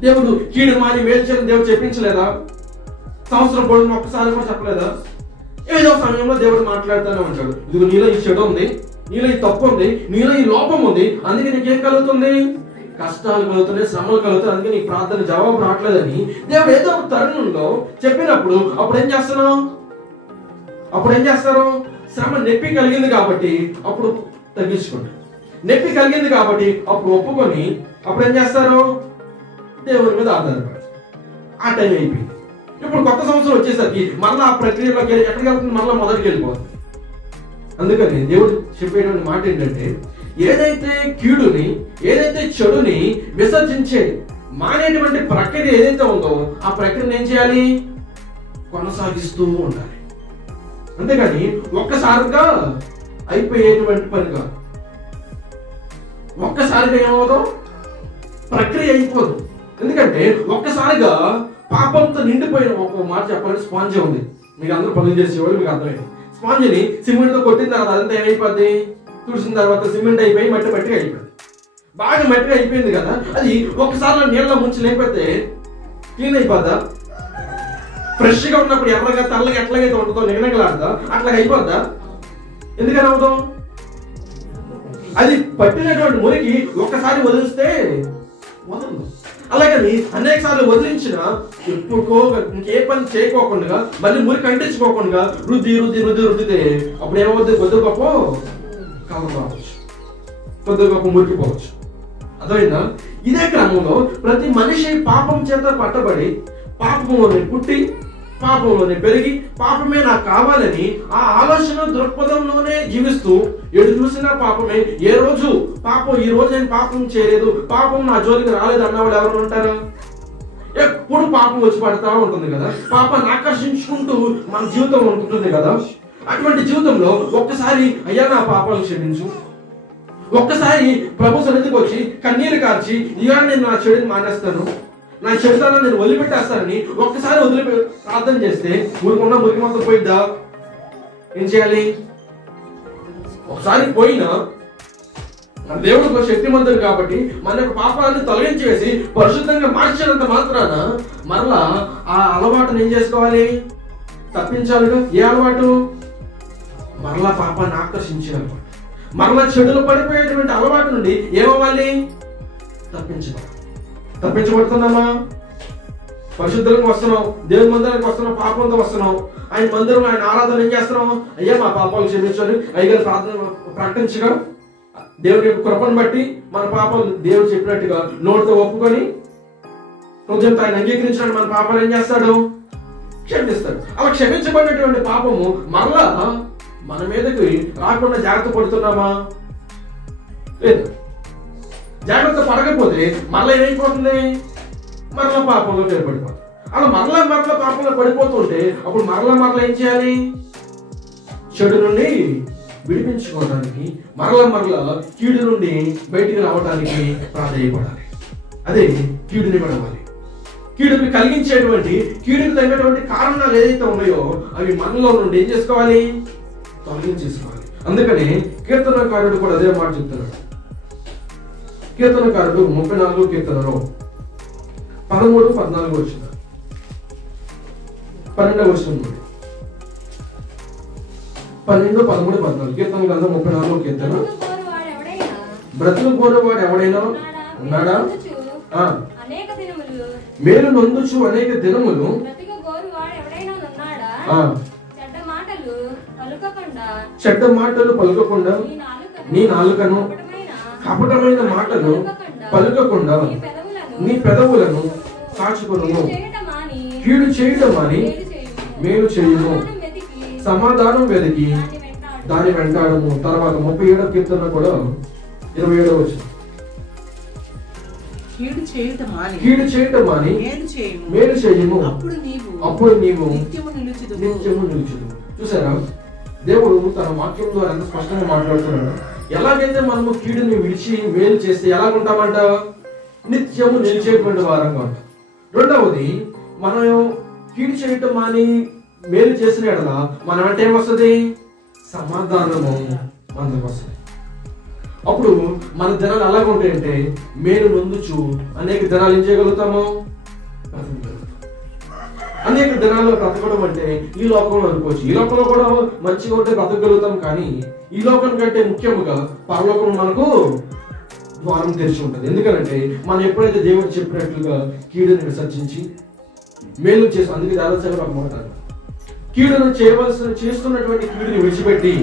దేవుడు కీడు మాని మేలు చేయని దేవుడు చెప్పించలేదా? సంవత్సరం పొడుగున ఒక్కసారి కూడా చెప్పలేదా? ఏదో సమయంలో దేవుడు మాట్లాడుతూనే ఉంటాడు. ఇదిగో నీలో ఈ చెడు ఉంది, నీలో ఈ తప్పు ఉంది, నీలో ఈ లోపం ఉంది, అందుకే నీకేం కలుగుతుంది? కష్టాలు కలుగుతున్నాయి, శ్రమలు కలుగుతాయి, అందుకే నీకు ప్రార్థన జవాబు రావట్లేదని దేవుడు ఏదో ఒక తరుణంలో చెప్పినప్పుడు అప్పుడు ఏం చేస్తాను? అప్పుడు ఏం చేస్తారు? శ్రమ నొప్పి కలిగింది కాబట్టి అప్పుడు తగ్గించుకుంటారు. నొప్పి కలిగింది కాబట్టి అప్పుడు ఒప్పుకొని అప్పుడు ఏం చేస్తారు? దేవుని మీద ఆధారపడతారు. ఆ టైం అయిపోయింది. ఇప్పుడు కొత్త సంవత్సరం వచ్చేసరికి మళ్ళీ ఆ ప్రక్రియలోకి ఎక్కడికి వెళ్తుంది? మళ్ళీ మొదటికి వెళ్ళిపోతుంది. అందుకని దేవుడు చెప్పేటువంటి మాట ఏంటంటే, ఏదైతే కీడుని, ఏదైతే చెడుని విసర్జించే మానేటువంటి ప్రక్రియ ఏదైతే ఉందో ఆ ప్రక్రియను ఏం చేయాలి? కొనసాగిస్తూ ఉండాలి. అంతేగాని ఒక్కసారిగా అయిపోయేటువంటి పని కాదు. ఒక్కసారిగా ఏమవుదో ప్రక్రియ అయిపోదు. ఎందుకంటే ఒక్కసారిగా పాపంతో నిండిపోయిన, ఒక మాట చెప్పాలంటే స్పాంజ్ ఉంది. మీకు అందరూ పనులు చేసేవాళ్ళు మీకు అర్థమైంది. స్పాంజ్ని సిమెంట్ తో కొట్టిన తర్వాత అదంతా ఏమైపోద్ది? తుడిసిన తర్వాత సిమెంట్ అయిపోయి మట్టి మట్టిగా అయిపోయింది. బాగా మట్టిగా అయిపోయింది కదా, అది ఒక్కసారి నీళ్ళ ముంచి లేకపోతే క్లీన్ అయిపోద్దా? ఫ్రెష్గా ఉన్నప్పుడు ఎర్రగా తెల్లగా ఎట్లాగైతే ఉంటుందో నిగనగలాడదా అట్లాగ అయిపోద్దా? ఎందుకని అవుతాం? అది పట్టినటువంటి మురికి ఒక్కసారి వదిలిస్తే వదలదు. అలాగని అనేక సార్లు వదిలించిన ఎప్పుడుకో ఇంకే పని చేయకోకుండా మళ్ళీ మురికి అంటించుకోకుండా రుద్దితే అప్పుడు ఏమవుతుంది? కొద్ది గొప్ప కవర్ కావచ్చు, కొద్ది గొప్ప మురికిపోవచ్చు. అర్థమైందా? ఇదే క్రమంలో ప్రతి మనిషి పాపం చేత పట్టబడి పాపంలోనే పుట్టి పాపంలోనే పెరిగి పాపమే నాకు కావాలని ఆ ఆలోచన దృక్పథంలోనే జీవిస్తూ ఎటు చూసినా పాపమే. ఏ రోజు పాపం, ఈ రోజు నేను పాపం చేయలేదు, పాపం నా జోలికి రాలేదు అన్నవాళ్ళు ఎవరు ఉంటారా? ఎప్పుడు పాపం వచ్చి పడతా ఉంటుంది కదా, పాపాన్ని ఆకర్షించుకుంటూ మన జీవితం ఉంటుంది కదా. అటువంటి జీవితంలో ఒక్కసారి అయ్యా నా పాపాలను క్షమించు, ఒక్కసారి ప్రభు సన్నిధికి వచ్చి కన్నీరు కార్చి ఇవాళ నేను నా చెడుని మానేస్తాను, నా చెడుతనాన్ని నేను వదిలిపెట్టేస్తానని ఒక్కసారి ప్రార్థన చేస్తే ఊరుకున్న మురికి మొత్తం పోయిద్దా? ఏం చేయాలి? ఒకసారి పోయినా మన దేవుడు శక్తిమంతుడు కాబట్టి మన యొక్క పాపాలను తొలగించి వేసి పరిశుద్ధంగా మార్చినంత మాత్రాన మరలా ఆ అలవాటును ఏం చేసుకోవాలి? తప్పించాలిగా. ఏ అలవాటు? మరలా పాపాన్ని ఆకర్షించిన అలవాటు, మరలా చెడులు పడిపోయేటువంటి అలవాటు నుండి ఏమవ్వాలి? తప్పించబడుతున్నామా? పరిశుద్ధులకు వస్తున్నాం, దేవుని మందిరానికి వస్తున్నాం, పాపంతో వస్తున్నాం, ఆయన మందిరం ఆయన ఆరాధన ఏం చేస్తున్నాం? అయ్యా మా పాపాలు క్షమించాలి అయ్యగారు ప్రార్థన ప్రకటించగా దేవుడి యొక్క కృపను బట్టి మన పాపాలు దేవుడు చెప్పినట్టుగా నోటితో ఒప్పుకొని హృదయంతో ఆయన అంగీకరించడానికి మన పాపాలు ఏం చేస్తాడు? క్షమిస్తాడు. అలా క్షమించబడినటువంటి పాపము మరలా మన మీదకి రాకుండా జాగ్రత్త పడుతున్నామా? లేదు. జాగ్రత్త పడకపోతే మరలా ఏమైపోతుంది? మరలా పాపంలో పడిపోతుంది. అలా మరలా పాపంలో పడిపోతుంటే అప్పుడు మరలా ఏం చేయాలి? చెడు నుండి విడిపించుకోవడానికి మరలా కీడు నుండి బయటికి రావడానికి ప్రాధాన్యపడాలి. అదే కీడుని పడవాలి. కీడుని కలిగించేటువంటి కీడుకు తగినటువంటి కారణాలు ఏదైతే ఉన్నాయో అవి మనలో నుండి ఏం చేసుకోవాలి? తొలగించేసుకోవాలి. అందుకని కీర్తనకారుడు కూడా అదే మాట చెప్తున్నాడు. కీర్తనకారుడు 34 కీర్తనలో 13, 14 వచ్చిన 12 వర్షం 12, 13, 14 కీర్తన గ్రంథం 34 కీర్తన. బ్రతుకు కోరువాడు ఎవడైనా ఉన్నాడా? మేలు నొందుచు అనేక దినములు చెడ్డ మాటలు పలుకకుండా నీ నాలుకను కపటమైన మాటలు పలుకకుండా నీ పెదవులను కాచుకొనుము. కీడు చేయడం అని మేలు చేయుము, సమాధానం వెతికి దాని వెంటాడము. తర్వాత 37వ కీర్తన కూడా 27వ వచనం. కీడు చేయటం అని మేలు చేయుము, అప్పుడు నీవు నిత్యము నిలుచుదు. చూసారా, దేవుడు తన వాక్యం ద్వారా ఎంత స్పష్టంగా మాట్లాడుతున్నాడు. ఎలాగైతే మనము కీడుని విడిచి మేలు చేస్తే ఎలాగుంటామంట? నిత్యము నిలిచేటువంటి వారంగా ఉంటాం. రెండవది, మనం కీడు చేయటం అని మేలు చేసిన ఎడల మనం అంటే ఏమొస్తుంది? సమాధానము మనకు వస్తుంది. అప్పుడు మన దినాలు అలాగ ఉంటాయంటే మేలు నొందుచు అనేక దినాలు ఏం చేయగలుగుతాము? అనేక దినాల్లో బ్రతకడం అంటే ఈ లోకంలో అనుకోవచ్చు. ఈ లోకంలో కూడా మంచిగా ఉంటే బ్రతకగలుగుతాం, కానీ ఈ లోకం కంటే ముఖ్యంగా పరలోకం మనకు ద్వారం తెరిచి ఉంటుంది. ఎందుకంటే మనం ఎప్పుడైతే దేవుడు చెప్పినట్లుగా కీడుని విసర్జించి మేలు చేసి, అందుకే దాదాపు ఒక మాట, కీడును చేస్తున్నటువంటి కీడుని విడిచిపెట్టి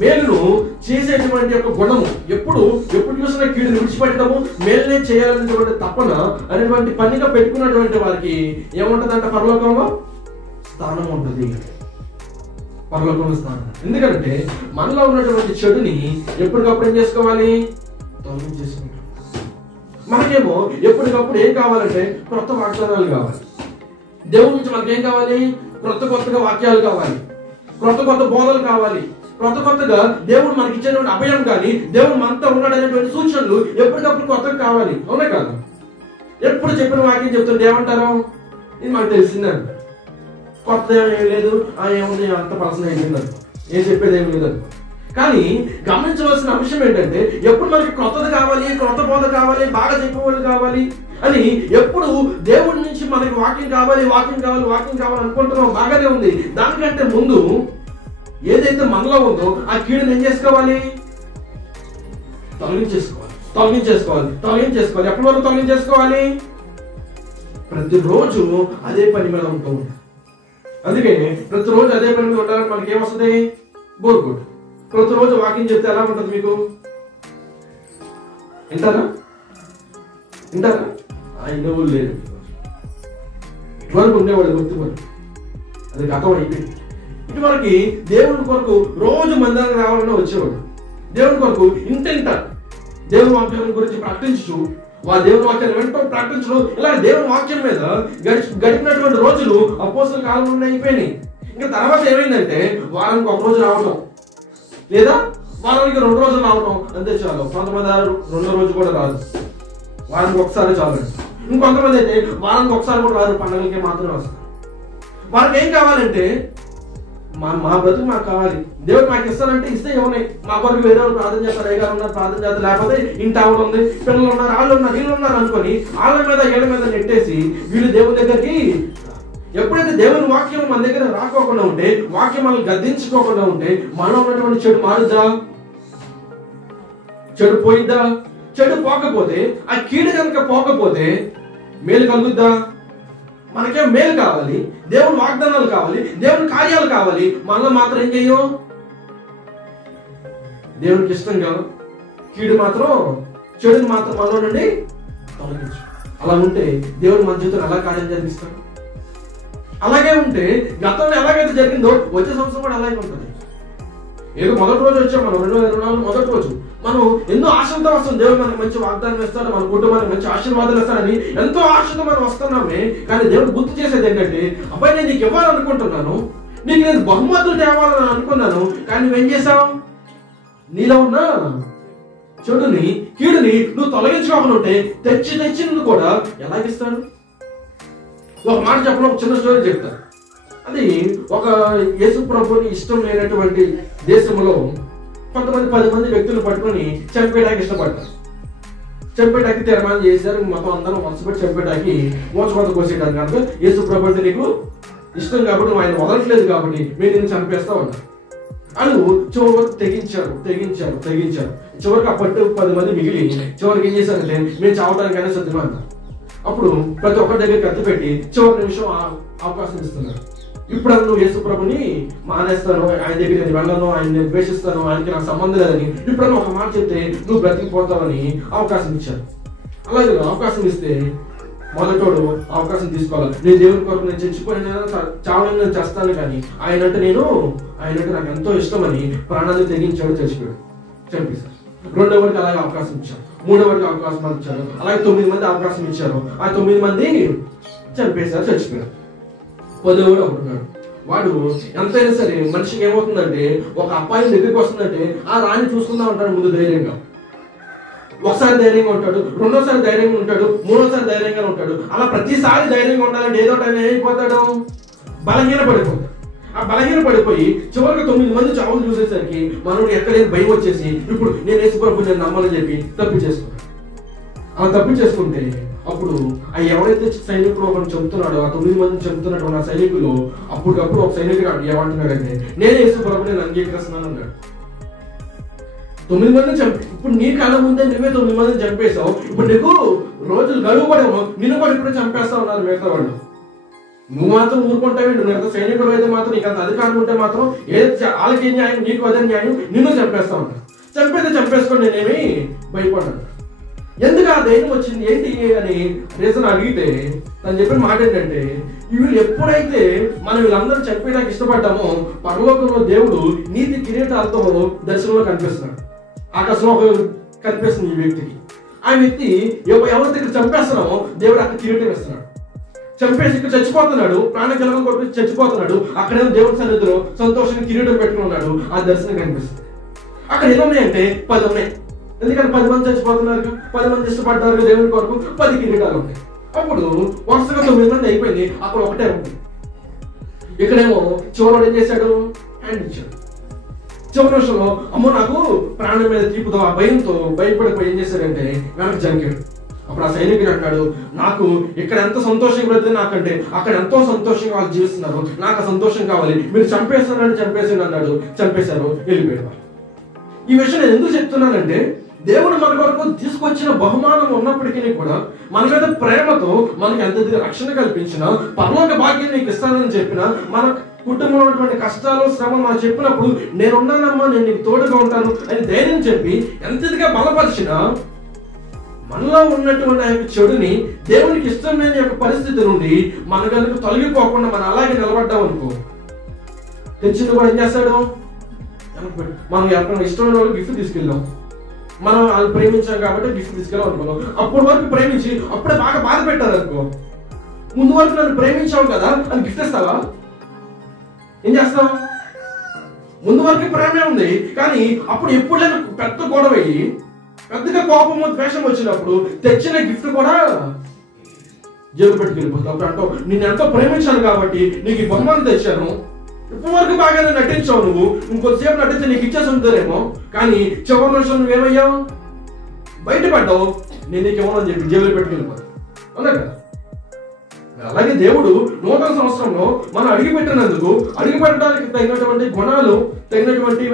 మేలును చేసేటువంటి యొక్క గుణము ఎప్పుడు చూసినా కీడుని విడిచిపెట్టడము, మేలునే చేయాలనేటువంటి తపన అనేటువంటి పనిగా పెట్టుకున్నటువంటి వారికి ఏముంటదంట? పరలోకంలో స్థానం ఉంటుంది. పరలోకంలో స్థానం. ఎందుకంటే మనలో ఉన్నటువంటి చెడుని ఎప్పటికప్పుడు ఏం చేసుకోవాలి? తొలగించేసుకుంటాం. మనకేమో ఎప్పటికప్పుడు ఏం కావాలంటే కొత్త వాగ్దానాలు కావాలి. దేవుడి నుంచి మనకేం కావాలి? కొత్తగా వాక్యాలు కావాలి, కొత్త బోధలు కావాలి, కొత్తగా దేవుడు మనకి ఇచ్చేటువంటి అభయం కానీ దేవుడు మనతో ఉన్నాడు అనేటువంటి సూచనలు ఎప్పటికప్పుడు కొత్తగా కావాలి. అవునే కాదు? ఎప్పుడు చెప్పిన వాక్యం చెప్తుంటే ఏమంటారు? ఇది మనకు తెలిసిందని, కొత్త ఏం లేదు, ఏముంది అంత పర్సన్ అయిపోయింది, ఏం చెప్పేది ఏం లేదు. కానీ గమనించవలసిన అంశం ఏంటంటే ఎప్పుడు మనకి కొత్తది కావాలి, కొత్త బోధ కావాలి, బాగా చెప్పేవాళ్ళు కావాలి అని ఎప్పుడు దేవుడి నుంచి మనకి వాక్యం కావాలి వాక్యం కావాలి వాక్యం కావాలి అనుకుంటున్నాం, బాగానే ఉంది. దానికంటే ముందు ఏదైతే మనలో ఉందో ఆ కీడుని ఏం చేసుకోవాలి? తొలగించేసుకోవాలి. ఎప్పటి వరకు తొలగించేసుకోవాలి? ప్రతిరోజు అదే పని మీద ఉంటూ ఉంటాం. అందుకే ప్రతిరోజు అదే పని మీద ఉండాలని మనకి ఏమొస్తుంది? బోర్ కొట్టు. ప్రతిరోజు వాకింగ్ చెప్తే ఎలా ఉంటుంది మీకు? వింటారా? ఆయన ఊళ్ళు లేదు. ఇటువరకు ఉండేవాడు గుర్తుపడి అది గతం అయిపోయింది. ఇటువరకు దేవుని కొరకు రోజు మందిరానికి రావాలన్నా వచ్చేవాడు. దేవుని కొరకు ఇంటింట దేవుని వాక్యం గురించి ప్రకటించు, దేవుని వాక్యాన్ని వెంటనే ప్రకటించడం, ఇలా దేవుని వాక్యం మీద గడిపినటువంటి రోజులు అపోస్తల కాలంలో అయిపోయినాయి. ఇంకా తర్వాత ఏమైందంటే వారానికి ఒక రోజు రావడం, లేదా వారానికి 2 రోజులు రావడం, అంతే చాలు. కొంతమంది 2 రోజు కూడా రాదు, వారానికి ఒకసారి చాలు. ఇంకొంతమంది అయితే వారానికి ఒకసారి కూడా రాదు, పండుగలకి మాత్రమే వస్తారు. వాళ్ళకి ఏం కావాలంటే మా బ్రతుకు మాకు కావాలి, దేవుడు మాకు ఇస్తానంటే ఇస్తే ఇవ్వనాయి. మా కొరకు వేరే వాళ్ళు ప్రార్థన చేస్తారు, అయ్యగారు ఉన్నారు ప్రార్థన చేస్తారు, లేకపోతే ఇంటి ఆవిడ ఉంది, పిల్లలు ఉన్నారు, వాళ్ళు ఉన్నారు, వీళ్ళు ఉన్నారు అనుకొని వాళ్ళ మీద ఏళ్ళ మీద నెట్టేసి వీళ్ళు దేవుని దగ్గరికి. ఎప్పుడైతే దేవుని వాక్యం మన దగ్గర రాకోకుండా ఉంటే, వాక్యం మనల్ని గద్దించుకోకుండా ఉంటే, మనలో ఉన్నటువంటి చెడు మారుద్దా? చెడు పోయిద్దా? చెడు పోకపోతే, ఆ కీడు కనుక పోకపోతే మేలు కలుగుద్దా? మనకేం మేలు కావాలి, దేవుని వాగ్దానాలు కావాలి, దేవుని కార్యాలు కావాలి. మనలో మాత్రం ఏం చెయ్యం? దేవునికి ఇష్టం కాదు, కీడు మాత్రం, చెడుని మాత్రం మనలో నుండి తొలగించు. అలా ఉంటే దేవుడు మన జీవితంలో ఎలా కార్యం జరిగిస్తాడు? అలాగే ఉంటే గతంలో ఎలాగైతే జరిగిందో వచ్చే సంవత్సరం కూడా అలాగే ఉంటుంది. ఏదో మొదటి రోజు వచ్చాం మనం 2024 మొదటి రోజు మనం ఎన్నో ఆశలతో వస్తాం. దేవుడు మనకి మంచి వాగ్దానం ఇస్తాడు, మన కుటుంబానికి మంచి ఆశీర్వాదాలు ఇస్తాడని ఎంతో ఆశతో మనం వస్తున్నామే. కానీ దేవుడు గుర్తు చేసేది ఏంటంటే, అబ్బాయి నేను నీకు ఇవ్వాలనుకుంటున్నాను, నీకు నేను బహుమతులు తేవాలని అనుకున్నాను, కానీ నువ్వేం చేసావు? నీలో ఉన్న చెడుని, కీడుని నువ్వు తొలగించుకోకుండా ఉంటే తెచ్చి నువ్వు కూడా ఎలాగిస్తాడు? ఒక మాట చెప్పడం, ఒక చిన్న స్టోరీ చెప్తా. అది ఒక యేసు ప్రభుని ఇష్టం లేనటువంటి దేశంలో కొంతమంది 10 మంది వ్యక్తులు పట్టుకొని చంపేయడానికి ఇష్టపడ్డారు. చంపేయడానికి తీర్మానం చేశారు. మొత్తం అందరం మనసుపెట్టి చంపేయడానికి మోసకొంత కోసేయడానికి. కనుక యేసు ప్రభు అంటే నీకు ఇష్టం కాబట్టి నువ్వు ఆయన వదలట్లేదు కాబట్టి మేము నిన్ను చంపేస్తా ఉన్నారు. వాళ్ళు చివరికి తెగించారు. చివరికి ఆ పట్టు 10 మంది మిగిలి చివరికి ఏం చేశారంటే మేము చావడానికైనా సిద్ధమా అన్నారు. అప్పుడు ప్రతి ఒక్కరి దగ్గర కత్తి పెట్టి చివరి నిమిషం అవకాశం ఇస్తున్నారు. ఇప్పుడు నువ్వు యేసు ప్రభుని మానేస్తాను, ఆయన దగ్గర నేను వెళ్ళను, ఆయన ద్వేషిస్తాను, ఆయనకి నాకు సంబంధం లేదని ఇప్పుడు ఒక మాట చెప్తే నువ్వు బ్రతికిపోతావని అవకాశం ఇచ్చారు. అలాగే అవకాశం ఇస్తే మొదటోడు అవకాశం తీసుకోవాలి. నేను దేవుని కొరకు నేను చచ్చిపోయినా చావని నేను చేస్తాను, కానీ ఆయన అంటే నాకు ఎంతో ఇష్టమని ప్రాణాన్ని తెగించాడు, చంపేశారు. 2వ వాడికి అలాగే అవకాశం ఇచ్చారు, 3వ వాడికి అవకాశం ఇచ్చారు, అలాగే 9 మంది అవకాశం ఇచ్చారు. ఆ 9 మంది చంపేశారు, చచ్చిపోయారు. 10వ వాడు ఒకడున్నాడు. వాడు ఎంతైనా సరే మనిషికి ఏమవుతుందంటే, ఒక అబ్బాయి దగ్గరికి వస్తుందంటే ఆ రాణి చూసుకుందా ఉంటాడు ముందు ధైర్యంగా. ఒకసారి ధైర్యంగా ఉంటాడు, 2వసారి ధైర్యంగా ఉంటాడు, 3వసారి ధైర్యంగా ఉంటాడు. అలా ప్రతిసారి ధైర్యంగా ఉండాలంటే ఏదో టైం ఏమైపోతాడు? బలహీన పడిపోతాడు. ఆ బలహీన పడిపోయి చివరికి 9 మంది చావులు చూసేసరికి మనోడు ఎక్కడైనా భయం వచ్చేసి ఇప్పుడు నేను యేసు ప్రభువుని నేను నమ్మాలని చెప్పి తప్పించేసుకున్నాడు. అలా తప్పించేసుకుంటే అప్పుడు ఆ ఎవరైతే సైనికుడు ఒకటి చెబుతున్నాడో, ఆ 9 మందిని చెబుతున్నట్టు ఆ సైనికులు అప్పటికప్పుడు ఒక సైనికుడు ఏమంటున్నాడంటే, నేను యేసు ప్రభువుని నేను అంగీకరిస్తున్నాను అన్నాడు. 9 మందిని ఇప్పుడు నీ కళ్ళ ముందే నువ్వే 9 మందిని చంపేశావు, ఇప్పుడు నీకు రోజులు గడువు పడేమో, నిన్ను కూడా ఇప్పుడు చంపేస్తా ఉన్నారు మిగతా వాళ్ళు. నువ్వు మాత్రం ఊరుకుంటావే, నువ్వు ఎంత సైనికుడు అయితే మాత్రం, నీకు అంత అధికారం ఉంటే మాత్రం వాళ్ళకి న్యాయం, నీకు అదే న్యాయం, నిన్ను చంపేస్తా ఉంటాను. చంపేసుకోండి, నేనేమి భయపడ్డాను. ఎందుకు ఆ ధైర్యం వచ్చింది ఏంటి అని రీజన్ అడిగితే తను చెప్పిన మాట ఏంటంటే, వీళ్ళు ఎప్పుడైతే మనం వీళ్ళందరూ చంపేయడానికి ఇష్టపడ్డామో పరలోకంలో దేవుడు నీతి కిరీటాలతో దర్శనంలో కనిపిస్తున్నాడు. ఆకాశంలో కనిపిస్తుంది ఈ వ్యక్తికి. ఆ వ్యక్తి ఎవరైతే ఇక్కడ చంపేస్తున్నామో దేవుడు అక్కడ కిరీటం ఇస్తున్నాడు. చంపేసి ఇక్కడ చచ్చిపోతున్నాడు, ప్రాణకలం కొట్టి చచ్చిపోతున్నాడు. అక్కడేమో దేవుడి సన్నిధిలో సంతోషంగా కిరీటం పెట్టుకుని ఉన్నాడు. ఆ దర్శనం కనిపిస్తుంది. అక్కడ ఎన్ని ఉన్నాయంటే 10 ఉన్నాయి. ఎందుకంటే 10 మంది చచ్చిపోతున్నారు, 10 మంది ఇష్టపడ్డారు దేవుని కొరకు, 10 కిరీటాలు ఉంటాయి. అప్పుడు వరుసగా 9 మంది అయిపోయింది, అక్కడ ఒకటే ఉంది. ఇక్కడేమో చివరి ఏం చేశాడు? హ్యాండ్ ఇచ్చాడు. చివరి నిమిషంలో అమ్మో నాకు ప్రాణం మీద తీపుతో ఆ భయంతో భయపడిపోయి ఏం చేశాడంటే వెనక్కి జంకాడు. అప్పుడు ఆ సైనికుడు అంటాడు, నాకు ఇక్కడ ఎంత సంతోషంగా పెడితే నాకంటే అక్కడ ఎంతో సంతోషంగా వాళ్ళు జీవిస్తున్నారు, నాకు ఆ సంతోషం కావాలి, మీరు చంపేస్తారని చంపేసాడు అన్నాడు. చంపేశారు, వెళ్ళిపోయాడు. ఈ విషయం నేను ఎందుకు చెప్తున్నానంటే, దేవుడు మన వరకు తీసుకొచ్చిన బహుమానం ఉన్నప్పటికీ కూడా మన మీద ప్రేమతో మనకి ఎంత రక్షణ కల్పించినా, పరలోక భాగ్యం నీకు ఇస్తానని చెప్పినా, మన కుటుంబంలో ఉన్నటువంటి కష్టాలు శ్రమ మనం చెప్పినప్పుడు నేనున్నానమ్మా, నేను నీకు తోడుగా ఉంటాను అని ధైర్యం చెప్పి ఎంతగా బలపరిచినా, మనలో ఉన్నటువంటి ఆ యొక్క చెడుని దేవునికి ఇష్టం లేని యొక్క పరిస్థితి నుండి మన కనుక తొలగిపోకుండా మనం అలాగే నిలబడ్డాం అనుకో, తెచ్చింది కూడా ఏం చేస్తాడు, మనం ఎవరికైనా ఇష్టమైన వాళ్ళు గిఫ్ట్ తీసుకెళ్ళాం, మనం వాళ్ళు ప్రేమించాం కాబట్టి గిఫ్ట్ తీసుకెళ్ళాం అనుకున్నాం. అప్పటి వరకు ప్రేమించి అప్పుడే బాగా బాధ పెట్టారు అనుకో, ముందు వరకు నన్ను ప్రేమించావు కదా అని గిఫ్ట్ ఇస్తావా? ఏం చేస్తావు? ముందు వరకు ప్రేమే ఉంది, కానీ అప్పుడు ఎప్పుడైనా పెద్ద గొడవ అయ్యి పెద్దగా కోపము ద్వేషం వచ్చినప్పుడు తెచ్చిన గిఫ్ట్ కూడా జేబు పెట్టుకెళ్ళిపోతుంది. అప్పుడు అంటావు, నేను ఎంతో ప్రేమించాను కాబట్టి నీకు ఈ బహుమానం తెచ్చాను, ఇప్పటి వరకు బాగానే నటించావు, నువ్వు ఇంకొద్దిసేపు నటించి నీకు ఇచ్చేసి ఉంటారేమో, కానీ చివరి నిమిషం నువ్వేమయ్యావు, బయటపడ్డావు, నేను నీకు ఇవ్వను అని చెప్పి జేబులో పెట్టుకెళ్ళిపోతావు. అవునా కదా? అలాగే దేవుడు నూతన సంవత్సరంలో మనం అడిగిపెట్టినందుకు అడిగిపెట్టడానికి తగినటువంటి గుణాలు, తగినటువంటి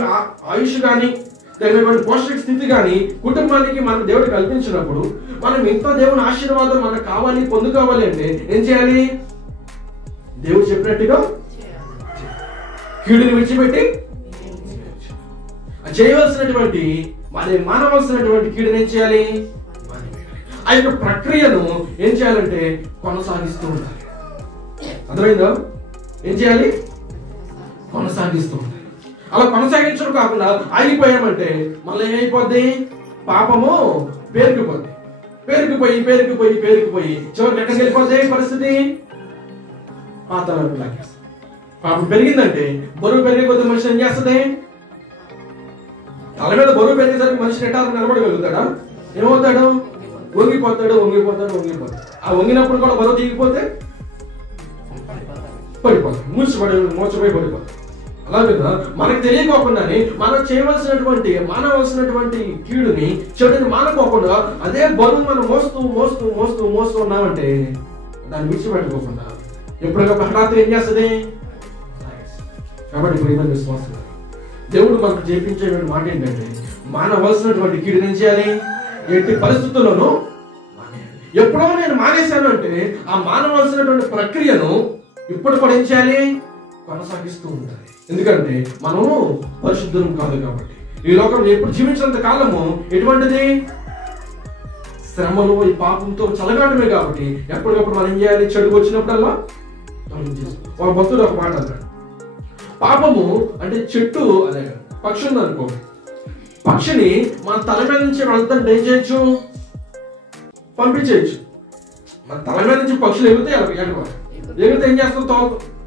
ఆయుష్ కానీ, తగినటువంటి పోషక స్థితి కానీ కుటుంబానికి మన దేవుడు కల్పించినప్పుడు మనం ఇంకా దేవుని ఆశీర్వాదం మనకు కావాలి, పొందుకోవాలి అంటే ఏం చేయాలి? దేవుడు చెప్పినట్టుగా కీడుని విడిచిపెట్టి చేయవలసినటువంటి మానవలసినటువంటి కీడుని ఏం చేయాలి? ఆ యొక్క ప్రక్రియను ఏం చేయాలంటే కొనసాగిస్తూ ఉండాలి. అర్థమైందా? ఏం చేయాలి? కొనసాగిస్తూ ఉండాలి. అలా కొనసాగించడం కాకుండా ఆగిపోయామంటే మళ్ళీ ఏమైపోద్ది? పాపము పేరుకుపోద్ది, పేరుకుపోయి పేరుకుపోయి పేరుకుపోయి చివరికి ఎక్కడికి వెళ్ళిపోద్ది పరిస్థితి? పాతాళంలోకి లాగేస్తుంది. పాపం పెరిగిందంటే బరువు పెరిగే కొద్ది మనిషి ఏం చేస్తుంది? తల మీద బరువు పెరిగేసరికి మనిషి నెట్టాలని నిలబడగలుగుతాడా? ఏమవుతాడు? వంగిపోతాడు, వంగిపోతాడు, వంగిపోతాడు. ఆ వంగినప్పుడు కూడా బరువు దిగిపోతే పడిపోతాడు, మూర్చిపోయి పడిపోతాడు. అలాగే మనకు తెలియకోకుండానే మనం చేయవలసినటువంటి మానవలసినటువంటి కీడుని, చెడుని మానుకోకుండా అదే బరువు మనం మోస్తూ మోస్తూ మోస్తూ మోస్తూ ఉన్నామంటే దాన్ని విడిచిపెట్టుకోకుండా ఎప్పటికప్పుడు హఠాత్తు ఏం చేస్తుంది? కాబట్టి ఇప్పుడు ఏమైనా విశ్వాసం దేవుడు మనకు చేయించేటువంటి మాట ఏంటంటే, మానవలసినటువంటి కీడుని ఏం చేయాలి? ఎట్టి పరిస్థితుల్లోనూ ఎప్పుడో నేను మానేశాను అంటే ఆ మానవలసినటువంటి ప్రక్రియను ఇప్పుడు కూడా ఏం చేయాలి? కొనసాగిస్తూ ఉండాలి. ఎందుకంటే మనము పరిశుద్ధం కాదు కాబట్టి. ఈ లోకంలో ఎప్పుడు జీవించినంత కాలము ఎటువంటిది? శ్రమలు, ఈ పాపంతో చలగాడమే కాబట్టి ఎప్పటికప్పుడు మనం ఏం చేయాలి? చెడు వచ్చినప్పుడల్లా వాళ్ళ భక్తుడు ఒక మాట అన్నాడు, పాపము అంటే చెట్టు అదే పక్షి ఉంది అనుకో, పక్షిని మన తల మీద నుంచి వెళ్తుంటే ఏం చేయొచ్చు? పంపించేయచ్చు. మన తల మీద నుంచి పక్షులు ఎగితే ఎగితే ఏం చేస్తాం?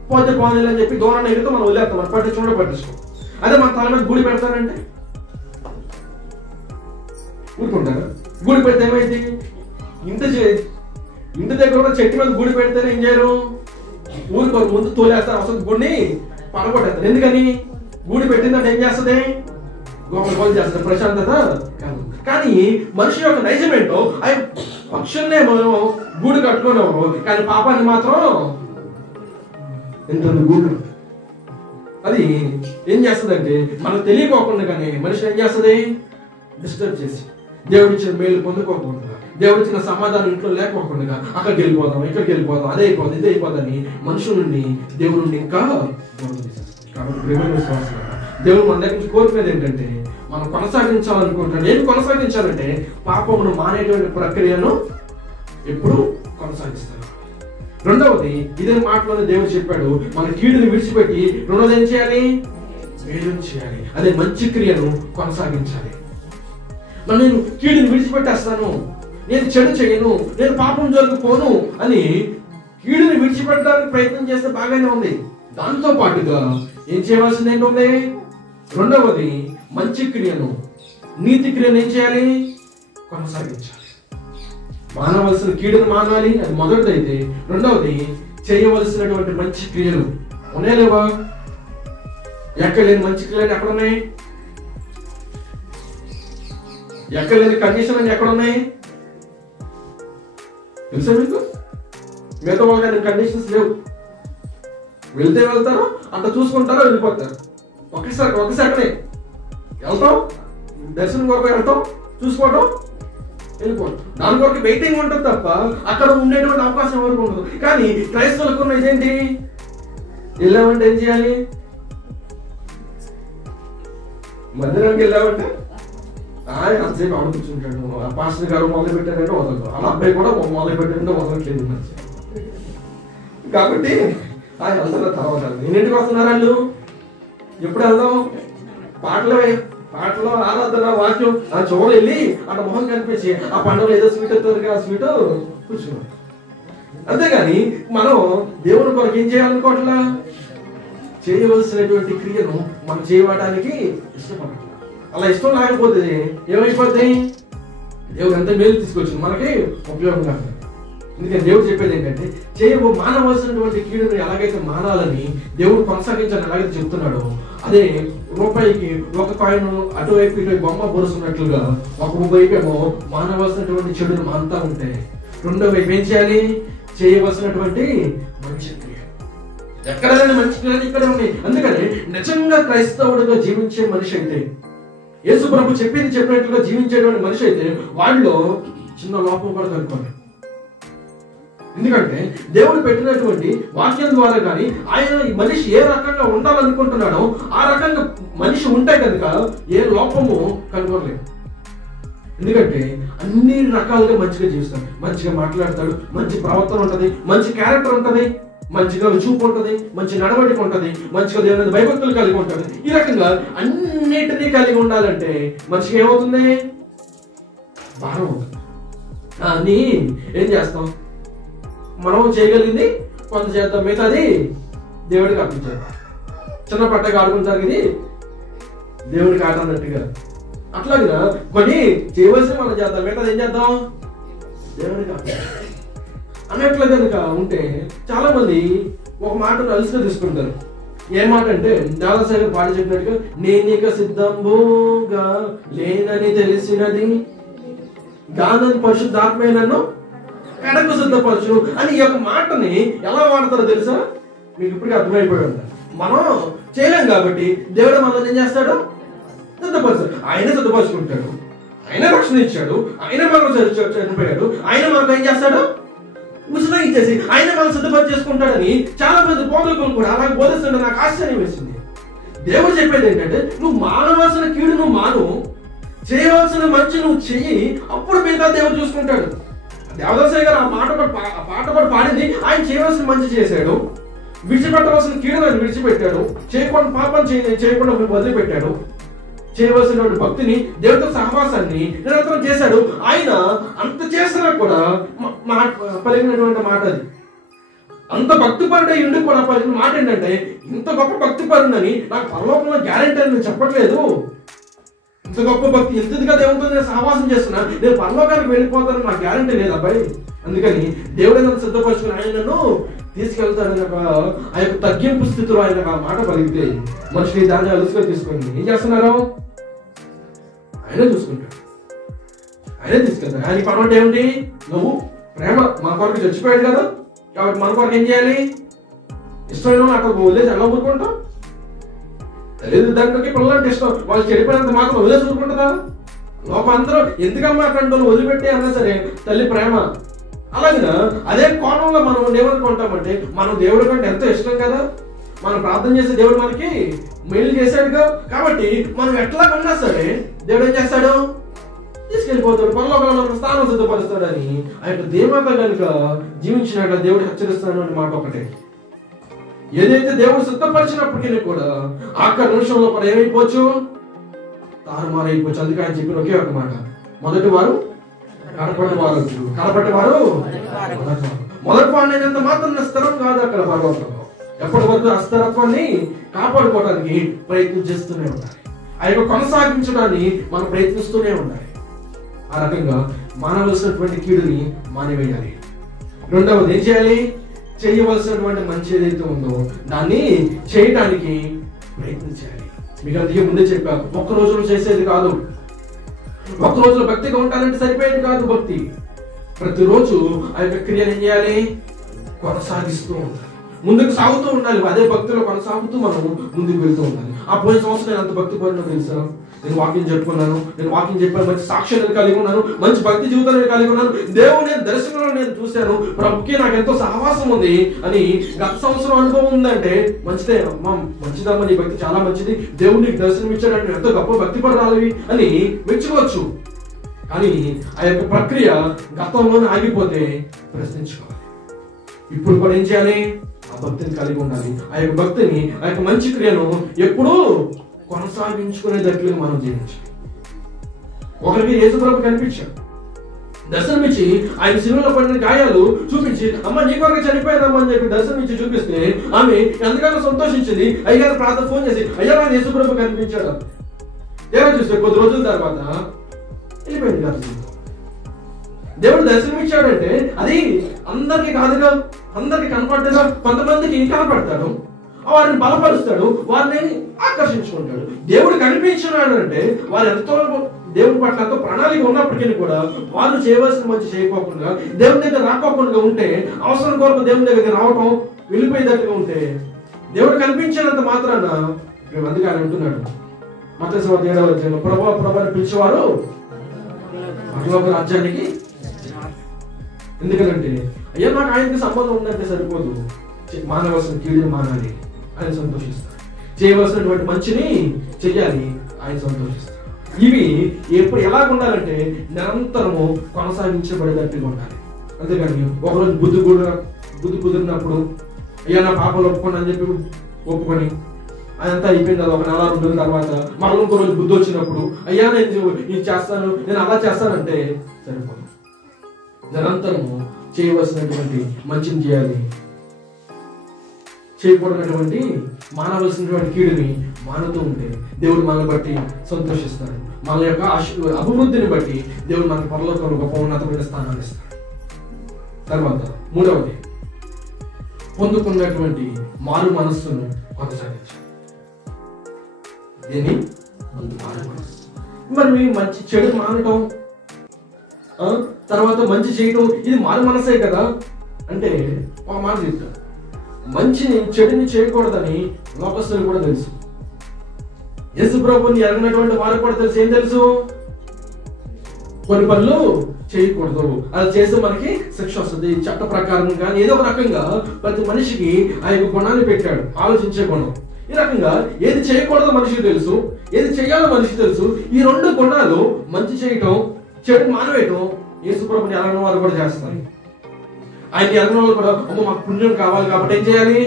పోతే పోనీ అని చెప్పి దూరాన్ని ఎగితే మనం వదిలేస్తాం, మనం పట్టించుకుంటే పట్టించుకో. అదే మన తల మీద గుడి పెడతారంటే ఊరుకుంటారా? గుడి పెడితే ఏమైంది? ఇంటి దగ్గర కూడా చెట్టు మీద గుడి పెడితేనే ఏం చేయరు? ఊరుకోరు, ముందు తోలేస్తారు, అసలు గుడిని పడగొట్టేస్తారు. ఎందుకని? గుడి పెట్టిందంటే ఏం చేస్తుంది? గోపల చేస్తుంది, ప్రశాంతత. కానీ మనిషి యొక్క నైజం ఏంటో, అవి పక్షుల్నే మనం గూడు కట్టుకున్నాము, కానీ పాపాన్ని మాత్రం ఎంత గూడు. అది ఏం చేస్తుందంటే మనకు తెలియకోకుండా కానీ మనిషి ఏం చేస్తుంది? డిస్టర్బ్ చేసి దేవుడిచ్చిన మేలు పొందుకోకుండా, దేవుడిచ్చిన సమాధానం ఇంట్లో లేకపోకుండా అక్కడికి వెళ్ళిపోదాం, ఇక్కడికి వెళ్ళిపోదాం, అదే అయిపోతుంది, ఇదే అయిపోదని మనుషుల నుండి దేవుడి నుండి ఇంకా దూరం చేసేస్తుంది. కాబట్టి ప్రేమ విశ్వాసం దేవుడు మన దగ్గర నుంచి కోరుకునేది ఏంటంటే, మనం కొనసాగించాలనుకుంటాడు. ఏమి కొనసాగించాలంటే పాపమును మానేటువంటి ప్రక్రియను ఎప్పుడు కొనసాగిస్తారు. రెండవది ఇదే మాటలోనే దేవుడు చెప్పాడు, మన కీడుని విడిచిపెట్టి రెండవది ఏం చేయాలి? మేలు చేయాలి. అదే మంచి క్రియను కొనసాగించాలి. నేను కీడుని విడిచిపెట్టేస్తాను, నేను చెడు చేయను, నేను పాపం జరుగుపోను అని కీడుని విడిచిపెట్టడానికి ప్రయత్నం చేస్తే బాగానే ఉంది. దాంతో పాటుగా ఏం చేయవలసింది ఏంటంటే, రెండవది మంచి క్రియను, నీతి క్రియను ఏం చేయాలి? కొనసాగించాలి. మానవలసిన కీడును మానాలి, అది మొదటిదైతే. రెండవది చేయవలసినటువంటి మంచి క్రియలు ఉన్నాయా లేవా? ఎక్కడ లేని మంచి క్రియలు ఎక్కడ ఉన్నాయి? ఎక్కడ లేని కండిషన్ అని ఎక్కడ ఉన్నాయి? తెలుసా మీకు? మిగతా వాళ్ళకి కండిషన్స్ లేవు. వెళ్తే వెళ్తారు, అంత చూసుకుంటారో వెళ్ళిపోతారు. ఒకసారి వెళ్తాం, దర్శనం కొరకు వెళ్తాం, చూసుకోవడం, వెళ్ళిపోవడం. దాని కొరకు వెయిటింగ్ ఉంటుంది తప్ప అక్కడ ఉండేటువంటి అవకాశం ఎవరికి ఉండదు. కానీ క్రైస్తవులకు ఉన్న ఇదేంటి? వెళ్ళామంటే ఏం చేయాలి? మందిరానికి వెళ్ళామంటే అంతసేపు ఆడ కూర్చుంటాడు. పాస్టర్ గారు మొదలు పెట్టారంటే వదలదు, అలా అబ్బాయి కూడా మొదలు పెట్టారంటే వదలట్లేదు మంచి. కాబట్టి వెళ్తున్న తర్వాత ఎన్నింటికి వస్తున్నారు వాళ్ళు? ఎప్పుడు వెళ్దాం? పాటలో ఆరాధన వాక్యం ఆ చివరి వెళ్ళి అక్కడ మొహం కనిపించి ఆ పండుగలో ఏదో స్వీట్ అవుతుంది, ఆ స్వీట్ కూర్చున్నాం. అంతేగాని మనం దేవుని కొరకు ఏం చేయాలనుకోవట్లా? చేయవలసినటువంటి క్రియను మనం చేయడానికి ఇష్టపడాలి. అలా ఇష్టం లేకపోతే ఏమైపోద్ది? దేవుడు ఎంత మేలు తీసుకొచ్చింది మనకి ఉపయోగం కాదు. ఎందుకంటే దేవుడు చెప్పేది ఏంటంటే మానవలసినటువంటి కీడును ఎలాగైతే మానాలని దేవుడు కొనసాగించాలని ఎలాగైతే చెప్తున్నాడో, అదే రూపాయికి ఒక కాయిన్ అటువైపు ఇటువైపు బొమ్మ బొరుసున్నట్లుగా ఒక వైపు ఏమో మానవలసినటువంటి చెడును మానుతా ఉంటే, రెండో వైపు ఏం చేయాలి? చేయవలసినటువంటి మంచి క్రియ. ఎక్కడైనా మంచి క్రియలు ఇక్కడే ఉన్నాయి. అందుకని నిజంగా క్రైస్తవుడిగా జీవించే మనిషి అయితే, యేసు ప్రభు చెప్పినట్లుగా జీవించేటువంటి మనిషి అయితే వాళ్ళలో చిన్న లోపం కూడా కనుక్కోండి. ఎందుకంటే దేవుడు పెట్టినటువంటి వాక్యం ద్వారా కానీ ఆయన ఈ మనిషి ఏ రకంగా ఉండాలనుకుంటున్నాడో ఆ రకంగా మనిషి ఉంటే కనుక ఏ లోపము కనుగొనలేదు. ఎందుకంటే అన్ని రకాలుగా మంచిగా జీవిస్తాడు, మంచిగా మాట్లాడతాడు, మంచి ప్రవర్తన ఉంటుంది, మంచి క్యారెక్టర్ ఉంటుంది, మంచిగా చూపు ఉంటుంది, మంచి నడవడిక ఉంటుంది, మంచిగా దేవుని భయభక్తులు కలిగి ఉంటుంది. ఈ రకంగా అన్నిటినీ కలిగి ఉండాలంటే మనిషికి ఏమవుతుంది? భారం అవుతుంది. కానీ ఏం చేస్తాం? మనం చేయగలిగింది కొంత చేద్దాం, మిగతాది దేవుడికి అర్పించాలి. చిన్న పట్టగా ఆడుకుంటారు, ఇది దేవుడికి ఆట అన్నట్టుగా. అట్లాగా కొన్ని చేయవలసిన మనం చేద్దాం, మిగతాది ఏం చేద్దాం? దేవుడికి అర్పించాలి అన్నట్లు కనుక ఉంటే చాలా మంది ఒక మాటను అలసిగా తీసుకుంటారు. ఏ మాట అంటే దాదాసాగర్ పాడి చెప్పినట్టుగా, నేనిక సిద్ధంబుగా లేనని తెలిసినది గానని పరిశుద్ధాత్మే నన్ను కడకు సిద్ధపరచు అని ఈ యొక్క మాటని ఎలా వాడతారో తెలుసా? మీకు ఇప్పటికీ అర్థమైపోయి ఉంటారు. మనం చేయలేం కాబట్టి దేవుడు మనల్ని ఏం చేస్తాడు? సిద్ధపరచాడు. ఆయన సిద్ధపరచుకుంటాడు, ఆయన రక్షణ ఇచ్చాడు, ఆయన మనకు చనిపోయాడు, ఆయన మనకు ఏం చేస్తాడు? ఉచితం ఇచ్చేసి ఆయన మనం సిద్ధపరిచి చేసుకుంటాడని చాలా మంది బోధకులు కూడా అలాగే బోధిస్తుంటే నాకు ఆశ్చర్యం వేసింది. దేవుడు చెప్పేది ఏంటంటే, నువ్వు మానవలసిన కీడు నువ్వు మాను, చేయవలసిన మంచి నువ్వు చెయ్యి, అప్పుడు మిగతా దేవుడు చూసుకుంటాడు. దేవదాసయ్య గారు ఆ పాట కూడా పాడింది ఆయన చేయవలసిన మంచి చేశాడు, విడిచిపెట్టవలసిన కీడును ఆయన విడిచిపెట్టాడు, చేయకుండా పాపం చేయకుండా వదిలిపెట్టాడు, చేయవలసిన భక్తిని దేవుడితో సహవాసాన్ని నిరంతరం చేశాడు. ఆయన అంత చేసినా కూడా పలికినటువంటి మాట అది. అంత భక్తి పరుడు ఇండు కూడా పలికిన మాట ఏంటంటే, ఇంత గొప్ప భక్తి పరుడని నాకు పరలోకంలో గ్యారెంటీ అని నేను చెప్పట్లేదు. ఇంత గొప్ప భక్తి ఎంతగా దేవుడితో నేను సహవాసం చేస్తున్నా, నేను పరలోకానికి వెళ్ళిపోతానని నాకు గ్యారెంటీ లేదు అబ్బాయి. అందుకని దేవుడు నన్ను సిద్ధపరచుకుని ఆయన నన్ను తీసుకెళ్తాడని ఆ యొక్క తగ్గింపు స్థితిలో ఆయన ఆ మాట పలికితే మనుషులు దాన్ని అలుసుగా తీసుకొని ఏం చేస్తున్నారు? ఆయనే చూసుకుంటాడు, ఆయనే తీసుకెళ్తాడు. ఆయన పర్వంటే ఏమిటి? నువ్వు ప్రేమ మన కొరకు చచ్చిపోయాడు కదా, కాబట్టి మన కొరకు ఏం చేయాలి? ఇష్టమైన అక్కడ వదిలేసి ఎలా ఊరుకుంటాం? తల్లిదండ్రులకి పిల్లలంటే ఇష్టం, వాళ్ళు చెడిపోయినంత మాత్రం వదిలేసి ఊరుకుంటుందా? లోపం అందరూ ఎందుకమ్మా అక్కడ వదిలిపెట్టి అన్నా సరే తల్లి ప్రేమ. అలాగే అదే కోణంలో మనం ఏమనుకుంటామంటే, మనం దేవుడి కంటే ఎంతో ఇష్టం కదా, మనం ప్రార్థన చేసే దేవుడు మనకి మేలు చేశాడుగా, కాబట్టి మనం ఎట్లా ఉన్నా సరే దేవుడు ఏం చేస్తాడు? తీసుకెళ్ళిపోతాడు, పరలోకంలో స్థానం సిద్ధపరుస్తాడు అని ఆ యొక్క దేవత కనుక జీవించినట్ల దేవుడు హెచ్చరిస్తాడు అనే మాట ఒకటే. ఏదైతే దేవుడు సిద్ధపరిచినప్పటికీ కూడా ఆఖరి నిమిషంలో కూడా ఏమైపోవచ్చు? తారుమారైపోవచ్చు. అందుకే ఆయన చెప్పిన ఒకే ఒక మాట, మొదటి వారు కనపడి వారు, కనపడి వారు మొదటి వారు అయినంత మాత్రం స్థిరం కాదు అక్కడ పర్వతంలో. ఎప్పటి వరకు ఆ స్థిరత్వాన్ని కాపాడుకోవడానికి ప్రయత్నం చేస్తూనే ఉండాలి, ఆ యొక్క కొనసాగించడాన్ని మనం ప్రయత్నిస్తూనే ఉండాలి. ఆ రకంగా మానవలసినటువంటి కీడుని మానివేయాలి. రెండవది ఏం చేయాలి? చేయవలసినటువంటి మంచి ఏదైతే ఉందో దాన్ని చేయటానికి ప్రయత్నం చేయాలి. మీకు అందుకే ముందే చెప్పాను, ఒక్క రోజులో చేసేది కాదు, ఒక్క రోజులో భక్తిగా ఉంటానంటే సరిపోయేది కాదు భక్తి. ప్రతిరోజు ఆ యొక్క క్రియను ఏం చేయాలి? కొనసాగిస్తూ ఉండాలి, ముందుకు సాగుతూ ఉండాలి. అదే భక్తిలో కొనసాగుతూ మనం ముందుకు వెళ్తూ ఉండాలి. ఆ పోయిన సంవత్సరం నేను అంత భక్తి పడినా తెలుసా, నేను వాక్యం చెప్పుకున్నాను, నేను వాక్యం చెప్పాను, మంచి సాక్ష్యాన్ని కలిగి ఉన్నాను, మంచి భక్తి జీవితాన్ని కలిగి ఉన్నాను, దేవుని దర్శనంలో నేను చూశాను, ప్రభుకి నాకు ఎంతో సహవాసం ఉంది అని గత సంవత్సరం అనుభవం ఉందంటే మంచిదే అమ్మా, మంచిదమ్మా, నీ భక్తి చాలా మంచిది, దేవుడు నీకు దర్శనం ఇచ్చాడంటే ఎంతో గొప్ప భక్తి పడాలి అని మెచ్చుకోవచ్చు. కానీ ఆ యొక్క ప్రక్రియ గతంలోనే ఆగిపోతే ప్రశ్నించుకోవాలి. ఇప్పుడు కూడా ఏం చేయాలి? ఆ భక్తిని కలిగి ఉండాలి. ఆ యొక్క భక్తిని, ఆ యొక్క మంచి క్రియను ఎప్పుడూ కొనసాగించుకునేటట్లుగా మనం జీవించాలి. ఒకరికి యేసుప్రభు కనిపించాడు, దర్శనమిచ్చి ఆయన శిలువలో పడిన గాయాలు చూపించి, అమ్మ నీ కొరకు చనిపోయానమ్మా అని చెప్పి దర్శనమిచ్చి చూపిస్తే ఆమె ఎంతగానో సంతోషించింది. అయ్యగారు ప్రార్థన ఫోన్ చేసి, అయ్యా నాకు యేసుప్రభు కనిపించాడు. ఏమో చూస్తే కొద్ది రోజుల తర్వాత వెళ్ళిపోయింది గారు. దేవుడు దర్శనమిచ్చాడంటే అది అందరికి కాదుగా, అందరికి కనపడ్డగా, కొంతమందికి కనపడతాడు, వారిని బలపరుస్తాడు, వారిని ఆకర్షించుకుంటాడు. దేవుడు కనిపించినాడు అంటే వారు ఎంతో దేవుని పట్ల ఎంతో ప్రణాళిక ఉన్నప్పటికీ కూడా వారు చేయవలసిన మంచి చేయకోకుండా, దేవుని దగ్గర రాకోకుండా ఉంటే, అవసరం కొరకు దేవుని దగ్గరికి రావటం వెళ్ళిపోయేటట్టుగా ఉంటే, దేవుడు కనిపించినంత మాత్రాన అందుకే ఆయన అంటున్నాడు మత్తయి 7వ అధ్యాయంలో, ప్రభువా ప్రభువా అని పిలిచేవారు పరలోక రాజ్యానికి. ఎందుకంటే అయ్యా నాకు ఆయనకి సంబంధం ఉందంటే సరిపోదు, మానవలసిన కీడుని మానాలి, ఆయన సంతోషిస్తారు, చేయవలసినటువంటి మంచిని చెయ్యాలి, ఆయన సంతోషిస్తారు. ఇవి ఎప్పుడు ఎలా ఉండాలంటే నిరంతరము కొనసాగించబడేటట్టుగా ఉండాలి. అంతేకాని ఒకరోజు బుద్ధి కుదిరినప్పుడు అయ్యా నా పాపలు ఒప్పుకోండి అని చెప్పి ఒప్పుకొని అదంతా అయిపోయింది. అది ఒక నెల 2 రోజుల తర్వాత మరో ఇంకో రోజు బుద్ధి వచ్చినప్పుడు అయ్యా నేను ఇది చేస్తాను, నేను అలా చేస్తానంటే సరిపోదు. నిరంతరము చేయవలసినటువంటి మంచిని చేయాలి, చేయకూడనటువంటి మానవలసినటువంటి కీడుని మానుతూ ఉంటే దేవుడు మనల్ని బట్టి సంతోషిస్తాడు. మన యొక్క అభివృద్ధిని బట్టి దేవుడు మనకు పరలోకంలో గొప్ప ఉన్నతమైన స్థానాన్ని ఇస్తాడు. తర్వాత 3వది, పొందుకున్నటువంటి మారు మనస్సును కొనసాగించాలి. దేని? మారు మనస్సు. మరి మంచి చెడు మానటం, తర్వాత మంచి చేయటం, ఇది మారు మనసే కదా అంటే ఒక మాట చెప్తాను, మంచిని చెడుని చేయకూడదని లోకస్తులు కూడా తెలుసు, యేసు ప్రభువుని ఎరగినటువంటి వారికి కూడా తెలుసు. ఏం తెలుసు? కొన్ని పనులు చేయకూడదు, అది చేస్తే మనకి శిక్ష వస్తుంది, చట్ట ప్రకారం కానీ ఏదో ఒక రకంగా ప్రతి మనిషికి ఆ యొక్క గుణాన్ని పెట్టాడు, ఆలోచించే గుణం. ఈ రకంగా ఏది చేయకూడదో మనిషికి తెలుసు, ఏది చేయాలో మనిషికి తెలుసు. ఈ 2 గుణాలు, మంచి చేయటం, చెడు మానవేయటం, యేసు ప్రభువుని ఎరగిన వారు కూడా చేస్తారు. ఆయనకి ఎరగిన వాళ్ళు కూడా అమ్మ మాకు పుణ్యం కావాలి కాబట్టి ఏం చేయాలి?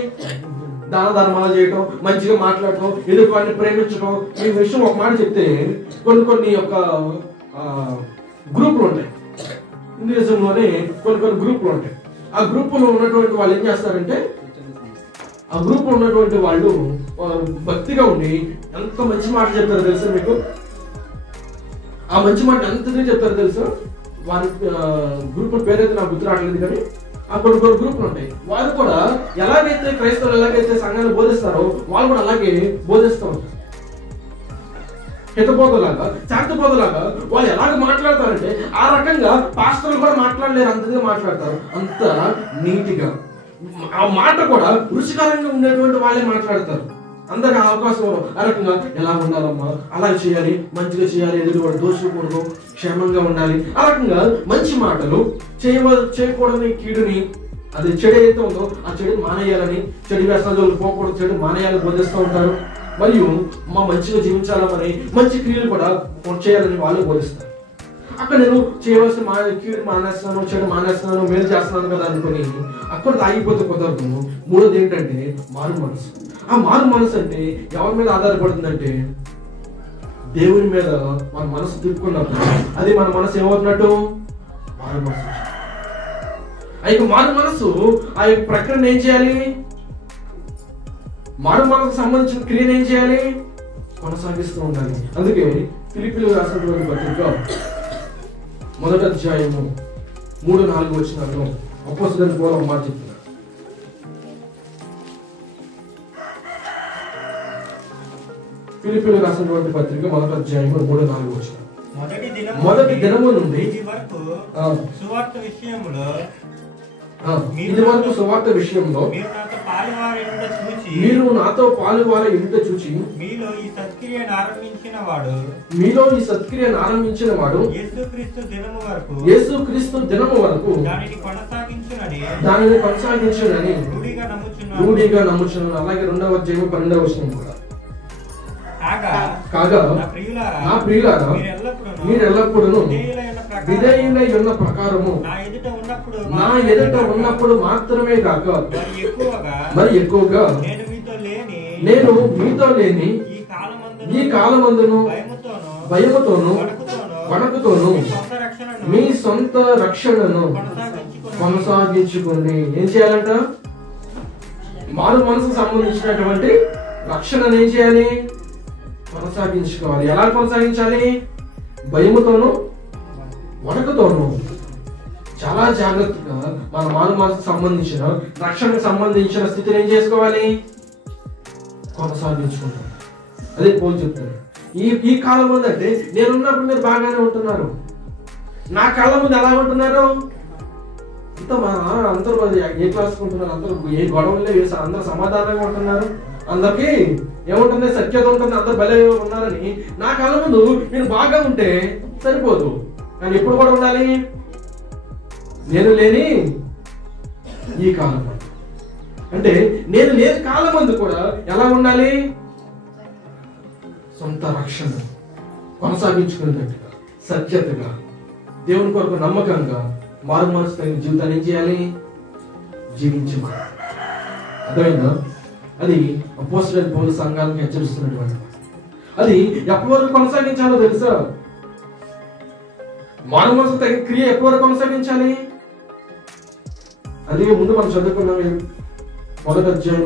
దాన ధర్మాలు చేయటం, మంచిగా మాట్లాడటం, ఎదుటి వారిని ప్రేమించడం. ఈ విషయం ఒక మాట చెప్తే కొన్ని యొక్క గ్రూపులు ఉంటాయి, హిందూయిజంలోనే కొన్ని గ్రూపులు ఉంటాయి. ఆ గ్రూపులో ఉన్నటువంటి వాళ్ళు ఏం చేస్తారంటే, ఆ గ్రూప్ ఉన్నటువంటి వాళ్ళు భక్తిగా ఉండి ఎంత మంచి మాట చెప్తారో తెలుసా మీకు? ఆ మంచి మాట ఎంతగా చెప్తారో తెలుసా? వారి గ్రూప్ పేరైతే నాకు గుర్తు రావట్లేదు, కానీ ఆ కొన్ని గ్రూపులు ఉంటాయి. వాళ్ళు కూడా ఎలాగైతే క్రైస్తవులు ఎలాగైతే సంఘాన్ని బోధిస్తారో వాళ్ళు కూడా అలాగే బోధిస్తూ ఉంటారు. హితబోధలాగా, శాంతబోధలాగా వాళ్ళు ఎలాగ మాట్లాడతారంటే ఆ రకంగా పాస్టర్లు కూడా మాట్లాడలేరు, అంతగా మాట్లాడతారు, అంత నీటిగా. ఆ మాట కూడా రుచికరంగా ఉండేటువంటి వాళ్ళే మాట్లాడతారు. అందరికి అవకాశం ఆ రకంగా ఎలా ఉండాలమ్మా, అలా చేయాలి, మంచిగా చేయాలి, ఎదుటి వాడు దోషకూడదు, క్షేమంగా ఉండాలి. ఆ రకంగా మంచి మాటలు, చేయకూడని కీడుని, అది చెడు ఏదైతే ఉందో ఆ చెడు మానేయాలని, చెడు వ్యసనాలు పోకూడదు, చెడు మానేయాలని బోధిస్తూ ఉంటారు. మరియు మంచిగా జీవించాలని, మంచి క్రియలు కూడా చేయాలని వాళ్ళు బోధిస్తారు. అక్కడ నేను చేయవలసిన కీడు మానేస్తున్నాను, చెడు మానేస్తున్నాను, మేలు చేస్తున్నాను కదా అనుకుని అక్కడ ఆగిపోతే కుదరదు. 3వది ఏంటంటే మారు మనసు. ఆ మారు మనసు అంటే ఎవరి మీద ఆధారపడుతుందంటే దేవుని మీద మన మనసు తిప్పుకున్నప్పుడు అది మన మనసు ఏమవుతున్నట్టు? మారు మనసు. ఆ యొక్క మారు మనసు ఆ యొక్క ప్రక్రియను ఏం చేయాలి? మారు మనసుకు సంబంధించిన క్రియను ఏం చేయాలి? కొనసాగిస్తూ ఉండాలి. అందుకే ఫిలిప్పీయులకు రాసినటువంటి పత్రిక 1వ అధ్యాయము 3-4 వచనాల్లో అపోస్తలుడైన పౌలు మాట చెప్తున్నాడు. ఫిలిప్పీయులకు రాసినటువంటి పత్రిక 1వ అధ్యాయము 3-4 వచనాలు. మొదటి దినమున మొదటి దినము నుండి ఇది వరకు సువార్త విషయంలో మీరు నాతో పాలువారి ఎదుట చూచి మీలో ఈ సత్క్రియను ఆరంభించిన వాడు యేసుక్రీస్తు దినము వరకు దానిని కొనసాగించునని రూఢిగా నమ్ముచున్నాను. అలాగే 2వ అధ్యాయం 12వ వచనం కూడా కాగా నా ప్రియులారా మీరు ఎల్లప్పుడూ విధేయులై ఉన్న ప్రకారము నా ఎదుట ఉన్నప్పుడు మాత్రమే కాక మరి ఎక్కువగా నేను మీతో లేని ఈ కాలమందును భయముతోను వణకుతోను మీ సొంత రక్షణను కొనసాగించుకోండి. ఏం చేయాలంట? మారు మనసుకు సంబంధించినటువంటి రక్షణను ఏం చేయాలి? కొనసాగించుకోవాలి. ఎలా కొనసాగించాలి? భయముతోను వణకుతోను. చాలా జాగ్రత్తగా మన మారు మనసుకు సంబంధించిన రక్షణకు సంబంధించిన స్థితిని ఏం చేసుకోవాలి? కొనసాగించుకుంటాం. అదే పౌలు చెప్తాడు. ఈ కాలం ముందు అంటే నేనున్నప్పుడు మీరు బాగానే ఉంటున్నారు, నా కాలం ముందు ఎలా ఉంటున్నారు? అందరూ ఏ క్లాస్ ఉంటున్నారు, అందరూ ఏ గొడవలే వేసారు, అందరూ సమాధానంగా ఉంటున్నారు, అందరికి ఏముంటుంది? సఖ్యత ఉంటుంది, అందరు భలే ఉన్నారని. నా కాలం ముందు మీరు బాగా ఉంటే సరిపోదు, కానీ ఎప్పుడు కూడా ఉండాలి? నేను లేని ఈ కాలం అంటే నేను లేని కాలం ముందు కూడా ఎలా ఉండాలి? సొంత రక్షణ కొనసాగించుకునేటట్టుగా, సత్యతగా, దేవుని కొరకు నమ్మకంగా మారు మనసు తగిన జీవితాన్ని ఏం చేయాలి? జీవించాలి. అర్థమైందా? అది అపోస్తలుడైన పౌలు సంఘాలను హెచ్చరిస్తున్నటువంటి అది ఎప్పటి వరకు కొనసాగించాలో తెలుసా? మారు మనసు తగిన క్రియ ఎప్పటి వరకు కొనసాగించాలి? అది ముందు మనం చదువుకున్నాం. 1వ అధ్యాయం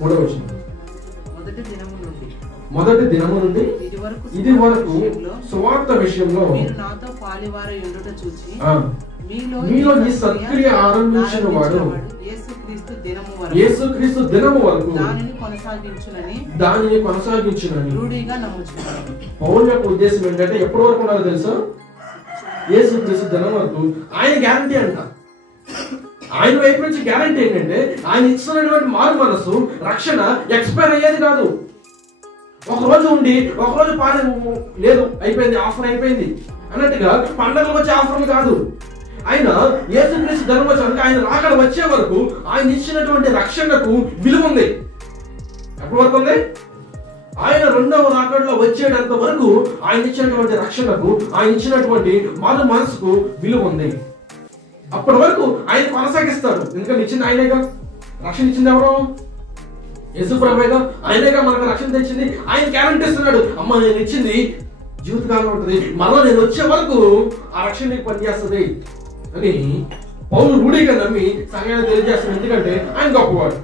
3వ వచనం. మొదటి దినము నుండి ఇది వరకు సువార్త విషయంలో మీలో ఈ సత్క్రియ ఆరంభించిన వాడు యేసుక్రీస్తు దినము వరకు దానిని కొనసాగించునని. పౌలు యొక్క ఉద్దేశం ఏంటంటే ఎప్పటి వరకు ఉండాలో తెలుసా? యేసుక్రీస్తు దినం వరకు. ఆయన గ్యారంటీ అంట. ఆయన వైపు నుంచి గ్యారంటీ ఏంటంటే ఆయన ఇచ్చినటువంటి మారు మనసు రక్షణ ఎక్స్పైర్ అయ్యేది కాదు. ఒకరోజు ఉండి ఒకరోజు లేదు, అయిపోయింది, ఆఫర్ అయిపోయింది అన్నట్టుగా పండగలు వచ్చే ఆఫర్లు కాదు. ఆయన యేసుక్రీస్తు ధర్మచారానికి ఆయన రాకడ వచ్చే వరకు ఆయన ఇచ్చినటువంటి రక్షణకు విలువ ఉంది. ఎప్పటి వరకు ఉంది? ఆయన 2వ రాకడలో వచ్చేటంత వరకు ఆయన ఇచ్చినటువంటి రక్షణకు, ఆయన ఇచ్చినటువంటి మారు మనసుకు విలువ ఉంది. అప్పటి వరకు ఆయన కొనసాగిస్తాడు. ఎందుకంటే ఇచ్చింది ఆయనేగా. రక్షణ ఇచ్చింది ఎవరు? యేసుప్రభువేగా. ఆయనేగా మనకు రక్షణ తెచ్చింది. ఆయన గ్యారెంటీ ఇస్తున్నాడు, అమ్మ నేను ఇచ్చింది జీవితకాలం ఉంటుంది, మరలా నేను వచ్చే వరకు ఆ రక్షణ నీకు పనిచేస్తుంది అని పౌలు రూఢిగా నమ్మి సంఘాన్ని తెలియజేస్తున్నాడు. ఎందుకంటే ఆయన గొప్పవాడు.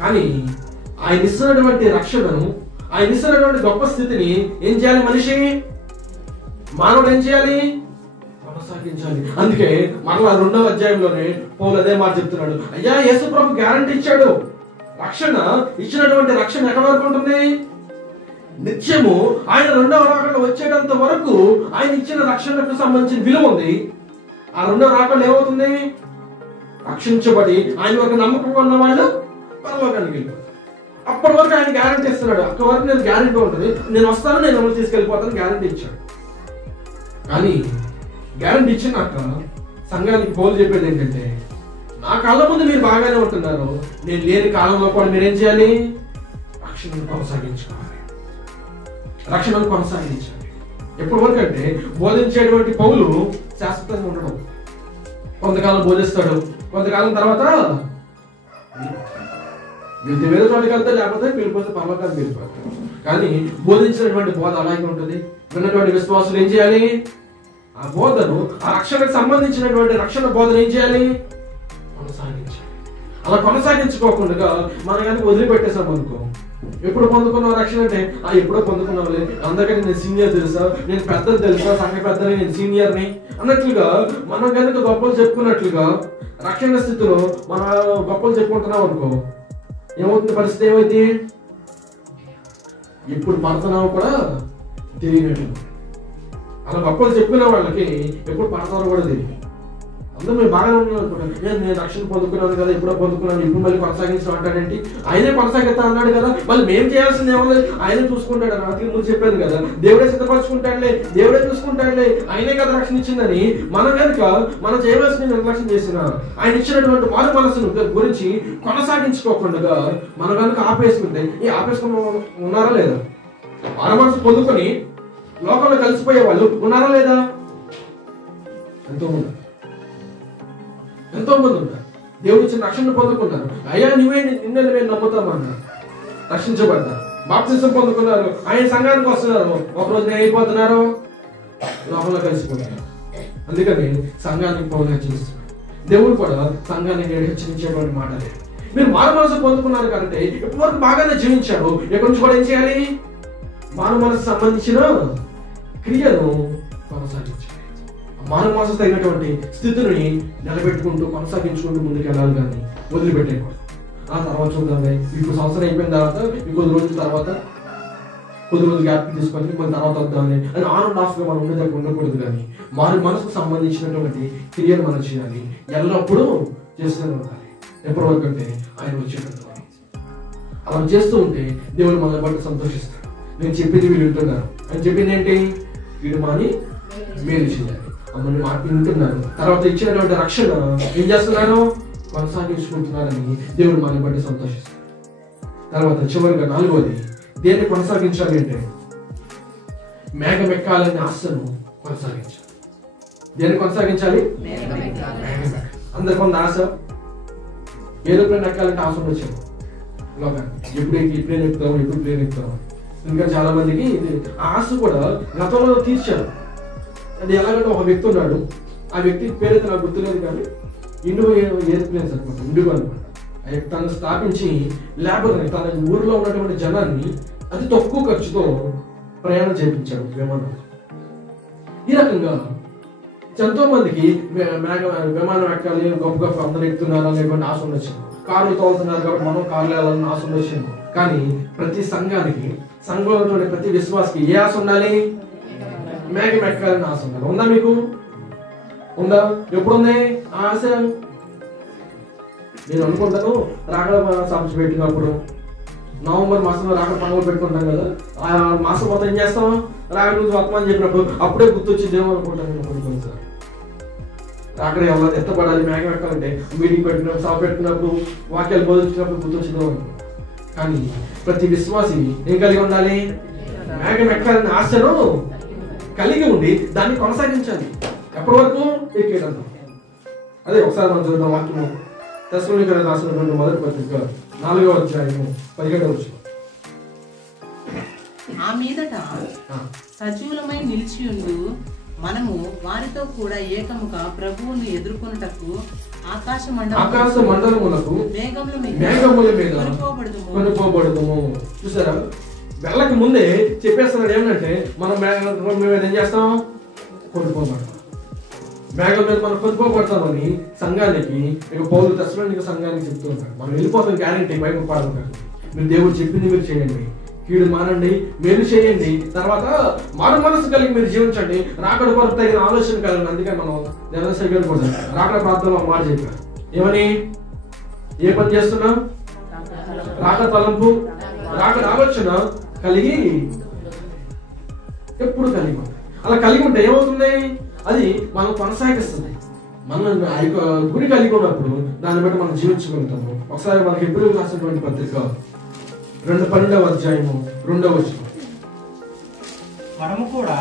కానీ ఆయన ఇస్తున్నటువంటి రక్షణను, ఆయన ఇస్తున్నటువంటి గొప్ప స్థితిని ఏం చేయాలి? మనిషి, మానవుడు ఏం చేయాలి? కొనసాగించాలి. అందుకే మరలా 2వ అధ్యాయంలోనే పౌలు అదే మాట చెప్తున్నాడు. అయ్యా యేసుప్రభు గ్యారంటీ ఇచ్చాడు. రక్షణ ఇచ్చినటువంటి రక్షణ ఎక్కడి వరకు ఉంటుంది? నిత్యము ఆయన 2వ రాకడలో వచ్చేటంత వరకు ఆయన ఇచ్చిన రక్షణకు సంబంధించిన విలువ ఉంది. ఆ 2వ రాకడలో ఏమవుతుంది? రక్షించబడి ఆయన వరకు నమ్మకం ఉన్న వాళ్ళు పరలోకానికి వెళ్ళిపోతారు. అప్పటి వరకు ఆయన గ్యారంటీ ఇస్తున్నాడు. అక్కడి వరకు నేను గ్యారంటీ ఉంటుంది, నేను వస్తాను, నేను మిమ్మల్ని తీసుకెళ్ళిపోతాను గ్యారంటీ ఇచ్చాడు. కానీ గ్యారంటీ ఇచ్చినాక సంఘానికి పౌలు చెప్పేది ఏంటంటే నా కాలం ముందు మీరు బాగానే ఉంటున్నారు, నేను లేని కాలంలో కూడా మీరేం చేయాలి? రక్షణను కొనసాగించుకోవాలి. రక్షణను కొనసాగించాలి. ఎప్పటి వరకు అంటే బోధించేటువంటి పౌలు శాశ్వతంగా ఉండడం. కొంతకాలం బోధిస్తాడు, కొంతకాలం తర్వాత వేరే చోటికి వెళ్తే, లేకపోతే వెళ్ళిపోతే పర్వకానికి వెళ్ళిపోతాడు. కానీ బోధించినటువంటి బోధ అలాగే ఉంటుంది. విన్నటువంటి విశ్వాసులు ఏం చేయాలి? ఆ బోధను, ఆ రక్షణకు సంబంధించినటువంటి రక్షణ బోధన ఏం చేయాలి? కొనసాగించాలి. అలా కొనసాగించుకోకుండా మనం కనుక వదిలిపెట్టేసాం అనుకో, ఎప్పుడు పొందుకున్నావు రక్షణ అంటే ఎప్పుడో పొందుకున్నావులే, అందరికీ నేను సీనియర్ తెలుసా, నేను పెద్దలు తెలుసా, సంఘ పెద్దని, నేను సీనియర్ని అన్నట్లుగా మనం కనుక గొప్పలు చెప్పుకున్నట్లుగా రక్షణ స్థితిలో మన గొప్పలు చెప్పుకుంటున్నాం అనుకో, ఏమవుతుంది? పరిస్థితి ఏమైంది? ఎప్పుడు పడుతున్నావు కూడా తెలియనట్లు. అలా గొప్పలు చెప్పిన వాళ్ళకి ఎప్పుడు పడతారో కూడా తెలియదు. అందరూ మేము బాగానే ఉన్నాం అనుకుంటాను. నేను రక్షణ పొందుకున్నాను కదా, ఎప్పుడో పొందుకున్నాను, ఇప్పుడు మళ్ళీ కొనసాగించడం అంటాడేంటి? ఆయనే కొనసాగిస్తా అన్నాడు కదా, మళ్ళీ మేము చేయాల్సింది ఏమో ఆయనే చూసుకుంటాడు. రాత్రి ముందు చెప్పాను కదా, దేవుడే సిద్ధపరచుకుంటాడులే, దేవుడే చూసుకుంటాడులే, ఆయనే కదా రక్షణ ఇచ్చిందని మనం కనుక మనం చేయవలసిన నిర్లక్ష్యం చేసిన ఆయన ఇచ్చినటువంటి మారు మనసును గురించి కొనసాగించుకోకుండా మనం కనుక ఆపేసుకుంటే ఈ ఆపేసుకుని ఉన్నారా లేదా? మారు మనసు పొందుకొని లోకంలో కలిసిపోయే వాళ్ళు ఉన్నారా లేదా? ఎంతో మంది ఉంటారు. దేవుడు ఇచ్చిన రక్షణ పొందుకున్నారు. అయ్యా నిన్ను నమ్ముతామన్నారు, రక్షించబడ్డారు, బాప్తిసం పొందుకున్నారు, ఆయన సంఘానికి వస్తున్నారు. ఒకరోజు అయిపోతున్నారు, లోకంలో కలిసిపోతున్నారు. అందుకని సంఘానికి పౌరులు హెచ్చరిస్తున్నారు. దేవుడు కూడా సంఘానికి హెచ్చరించేటువంటి మాట లేదు. మీరు మారు మనసు పొందుకున్నారు కాబట్టి ఇప్పటివరకు బాగానే జీవించారు. ఎక్కడి నుంచి కూడా ఏం చేయాలి? మారు మనసు సంబంధించిన క్రియను కొనసాగించాలి. మారు మనసు తగినటువంటి స్థితిని నిలబెట్టుకుంటూ కొనసాగించుకుంటూ ముందుకు వెళ్ళాలి, కానీ వదిలిపెట్టేయకూడదు. ఆ తర్వాత చూద్దాం, ఇప్పుడు సంవత్సరం అయిపోయిన తర్వాత ఇంకొద్ది రోజుల తర్వాత కొద్ది రోజులు గ్యాప్ తీసుకొని మన తర్వాత వద్దామని అని ఆన్ అండ్ ఆఫ్గా మనం ఉండకూడదు. కానీ మారు మనసుకు సంబంధించినటువంటి క్రియలు మనం చేయాలి, ఎల్లప్పుడూ చేస్తూనే ఉండాలి. ఎప్పటి వరకు అంటే ఆయన వచ్చేటప్పుడు అలా చేస్తూ ఉంటే దేవుడు మనల్ని బట్టి సంతోషిస్తాడు. నేను చెప్పింది వీళ్ళు వింటున్నారు. ఆయన చెప్పింది ఏంటి? వీడు మాని మేలు చేయాలి. అమ్మని మాట వింటున్నారు. తర్వాత ఇచ్చినటువంటి రక్షణ ఏం చేస్తున్నారు? కొనసాగించుకుంటున్నారని దేవుడు మనల్ని బట్టి సంతోషిస్తాడు. తర్వాత చివరిగా 4వది, దేన్ని కొనసాగించాలి అంటే మేఘం ఎక్కాలనే ఆశను కొనసాగించాలి. దేన్ని కొనసాగించాలి? అందరికి కొంత ఆశ. ఏరోప్లేన్ ఎక్కాలంటే ఆశ ఉండొచ్చు లోకానికి. ఎప్పుడు ప్లేన్ ఎక్కుతాము. ఇంకా చాలా మందికి ఆశ కూడా గతంలో తీర్చారు. అది ఎలాగంటే ఒక వ్యక్తి ఉన్నాడు, ఆ వ్యక్తి పేరైతే నాకు గుర్తులేదు, కానీ ఇండిగో ఏరోప్లేన్స్ అనమాట, ఇండిగో అనమాట. తను స్థాపించి లేబర్ తన ఊరిలో ఉన్నటువంటి జనాన్ని అతి తక్కువ ఖర్చుతో ప్రయాణం చేయించాడు విమానం. ఈ రకంగా ఎంతో మందికి విమానం ఎక్కాలి, గొప్ప అందరూ ఎక్కుతున్నారు అనేటువంటి ఆశ ఉండొచ్చు. కార్లు తోలుతున్నారు కాబట్టి మనం కార్లు వెళ్ళాలని ఆశ ఉండొచ్చు. కానీ ప్రతి సంఘానికి, సంఘంలో ప్రతి విశ్వాసకి ఏ ఆశ ఉండాలి? మేఘం ఎక్కాలని ఆశ ఉండాలి. ఉందా మీకు? ఉందా? ఎప్పుడుంది ఆశ? నేను అనుకుంటాను, రాకడ సంస్థ పెట్టినప్పుడు నవంబర్ మాసంలో రాకడ పండుగలు పెట్టుకుంటాం కదా, ఆ మాసం మొత్తం ఏం చేస్తాం? రాకడ గురించి వర్తమానం చెప్పినప్పుడు అప్పుడే గుర్తొచ్చిందేమో అనుకుంటాను. సార్ రాకడ ఎవరు ఎత్తపడాలి, మేఘం ఎక్కాలంటే మీటింగ్ పెట్టినప్పుడు, సభ పెట్టినప్పుడు, వాక్యాలు బోధించినప్పుడు గుర్తొచ్చిందేమో అనుకుంటాం. కానీ ప్రతి విశ్వాసి ఏం కలిగి ఉండాలి? మేఘం ఎక్కాలని ఆశను కలిగి ఉండి దాన్ని కొనసాగించాలి. ఎప్పటి వరకు? ఎక్కేటంత. అదే ఒకసారి మనం చదువుతాం వాక్యము. తెస్సలోనికీయులకు రాసినటువంటి మొదటి పత్రిక 4వ అధ్యాయము 17వ వచనం. ఆ మీదట సజీవులమై నిలిచియుండు మనము వారితో కూడా ఏకముగా ప్రభువును ఎదుర్కొనుటకు ఆకాశ మండలములకు మేఘముల మీద కొనుక్కోబడుదుము. చూసారా? వెళ్ళక ముందే చెప్పేస్తున్నాడు ఏమంటే మనం మేఘం మీద ఏం చేస్తాం? కొనుక్కోబడతాం. మేఘం మీద మనం కొనుక్కోబడతామని సంఘానికి, ఇక పౌలు తెస్సలోనికీ సంఘానికి చెప్తూ ఉంటాడు. మనం వెళ్ళిపోతాం, గ్యారెంటీ. బయట పాడుతాడు, మీరు దేవుడు చెప్పింది మీరు చేయండి, కీడు మానండి, మేలు చేయండి, తర్వాత మారు మనసు కలిగి మీరు జీవించండి, రాకడ కొరకు తగిన ఆలోచన కలిగి. అందుకే మనం జనసేన కూడా రాకడ ప్రాంతంలో మాట చెప్పారు. ఏమని? ఏ పని చేస్తున్నాం? రాకడ తలంపు, రాకడ ఆలోచన కలిగి ఎప్పుడు కలిగి ఉంటాయి. అలా కలిగి ఉంటే ఏమవుతుంది? అది మనం కొనసాగిస్తుంది. మనం ఆ యొక్క గురి కలిగి ఉన్నప్పుడు దాన్ని బట్టి మనం జీవించగలుగుతాము. ఒకసారి మనకి హెబ్రీయులకు రాసినటువంటి పత్రిక 12వ అధ్యాయము 2వ వచనం. మనము కూడా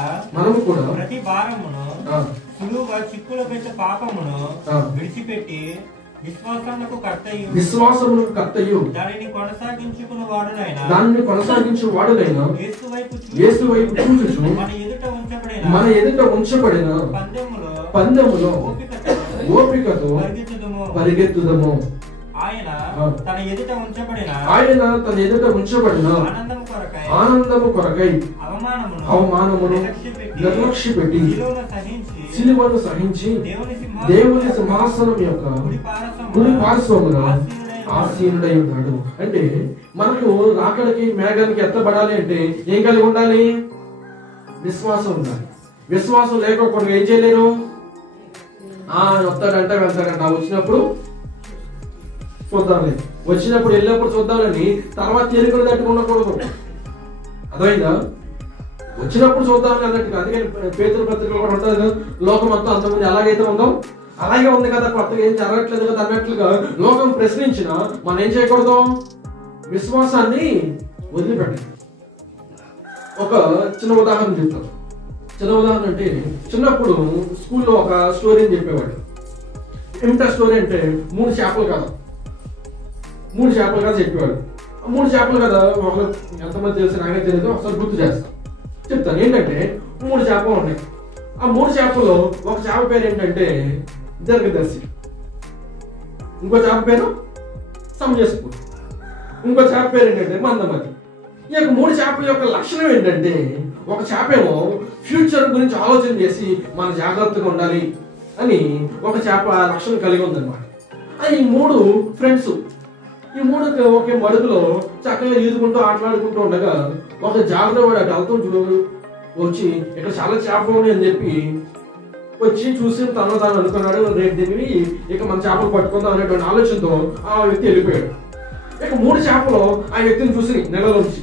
ప్రతి భారమును సులువుగా చిక్కుల పెద్ద పాపమును విడిచిపెట్టి విశ్వాసమునకు కర్తయు దానిని కొనసాగించు వాడునైనా యేసు వైపు చూచుచు మన ఎదుట ఉంచబడిన పందెములో ఓపికతో పరిగెత్తుదము. ఆయన తన ఎదుట ఉంచబడిన ఆనందము కొరకై అవమానమును నిర్లక్ష్యపెట్టి సిలువను సహించి దేవుని సింహాసనం యొక్క కుడి పార్శ్వమున ఆసీనుడై ఉన్నాడు. అంటే మనకు రాకడికి మేఘానికి ఎత్తబడాలి అంటే ఏం కలిగి ఉండాలి? విశ్వాసం ఉండాలి. విశ్వాసం లేకపోవడం ఏం చేయలేరు. వస్తాడంట వెళ్తాడంట, వచ్చినప్పుడు చూద్దాంలే, వచ్చినప్పుడు వెళ్ళినప్పుడు చూద్దామని తర్వాత తేలికలు తట్టుకు ఉండకూడదు. అర్థమైందా? వచ్చినప్పుడు చూద్దామని అన్నట్టుగా. అందుకని పేతురు పత్రికలు కూడా ఉంటుంది కదా, లోకం అంతా అంతమంది ఎలాగైతే ఉందో అలాగే ఉంది కదా, కొత్తగా ఏం జరగట్లేదు కదా అన్నట్లుగా లోకం ప్రశ్నించిన మనం ఏం చేయకూడదు, విశ్వాసాన్ని వదిలిపెట్టాలి. ఒక చిన్న ఉదాహరణ చెప్తాను. చిన్న ఉదాహరణ అంటే, చిన్నప్పుడు స్కూల్లో ఒక స్టోరీని చెప్పేవాడు. ఏమిటా స్టోరీ అంటే, 3 చేపలు కథ. 3 చేపలు కథ చెప్పేవాడు. 3 చేపలు కదా ఒకరు ఎంతమంది తెలిసి నాకే తెలియదు, ఒకసారి గుర్తు చేస్తాను, చెప్తాను. ఏంటంటే 3 చేపలు ఉన్నాయి. ఆ 3 చేపల్లో ఒక చేప పేరు ఏంటంటే దీర్ఘదర్శి, ఇంకో చేప పేరు సమయస్ఫూర్తి, ఇంకో చేప పేరు ఏంటంటే మందమతి. ఈ యొక్క 3 చేపల యొక్క లక్షణం ఏంటంటే, ఒక చేప ఏమో ఫ్యూచర్ గురించి ఆలోచన చేసి మన జాగ్రత్తగా ఉండాలి అని ఒక చేప లక్షణం కలిగి ఉందన్నమాట. ఈ 3 ఫ్రెండ్స్, ఈ 3 ఒకే మడుగులో చక్కగా ఈదుకుంటూ ఆటలాడుకుంటూ ఉండగా ఒక జాగ్రత్త వాడు అటు వెళ్తూ వచ్చి ఇక్కడ చాలా చేపలు ఉన్నాయి అని చెప్పి వచ్చి చూసి తాను అనుకున్నాడు, రేపు దీన్ని ఇక మన చేపలు పట్టుకుందాం అనేటువంటి ఆలోచనతో ఆ వ్యక్తి వెళ్ళిపోయాడు. ఇక 3 చేపలు ఆ వ్యక్తిని చూసి నెలలోంచి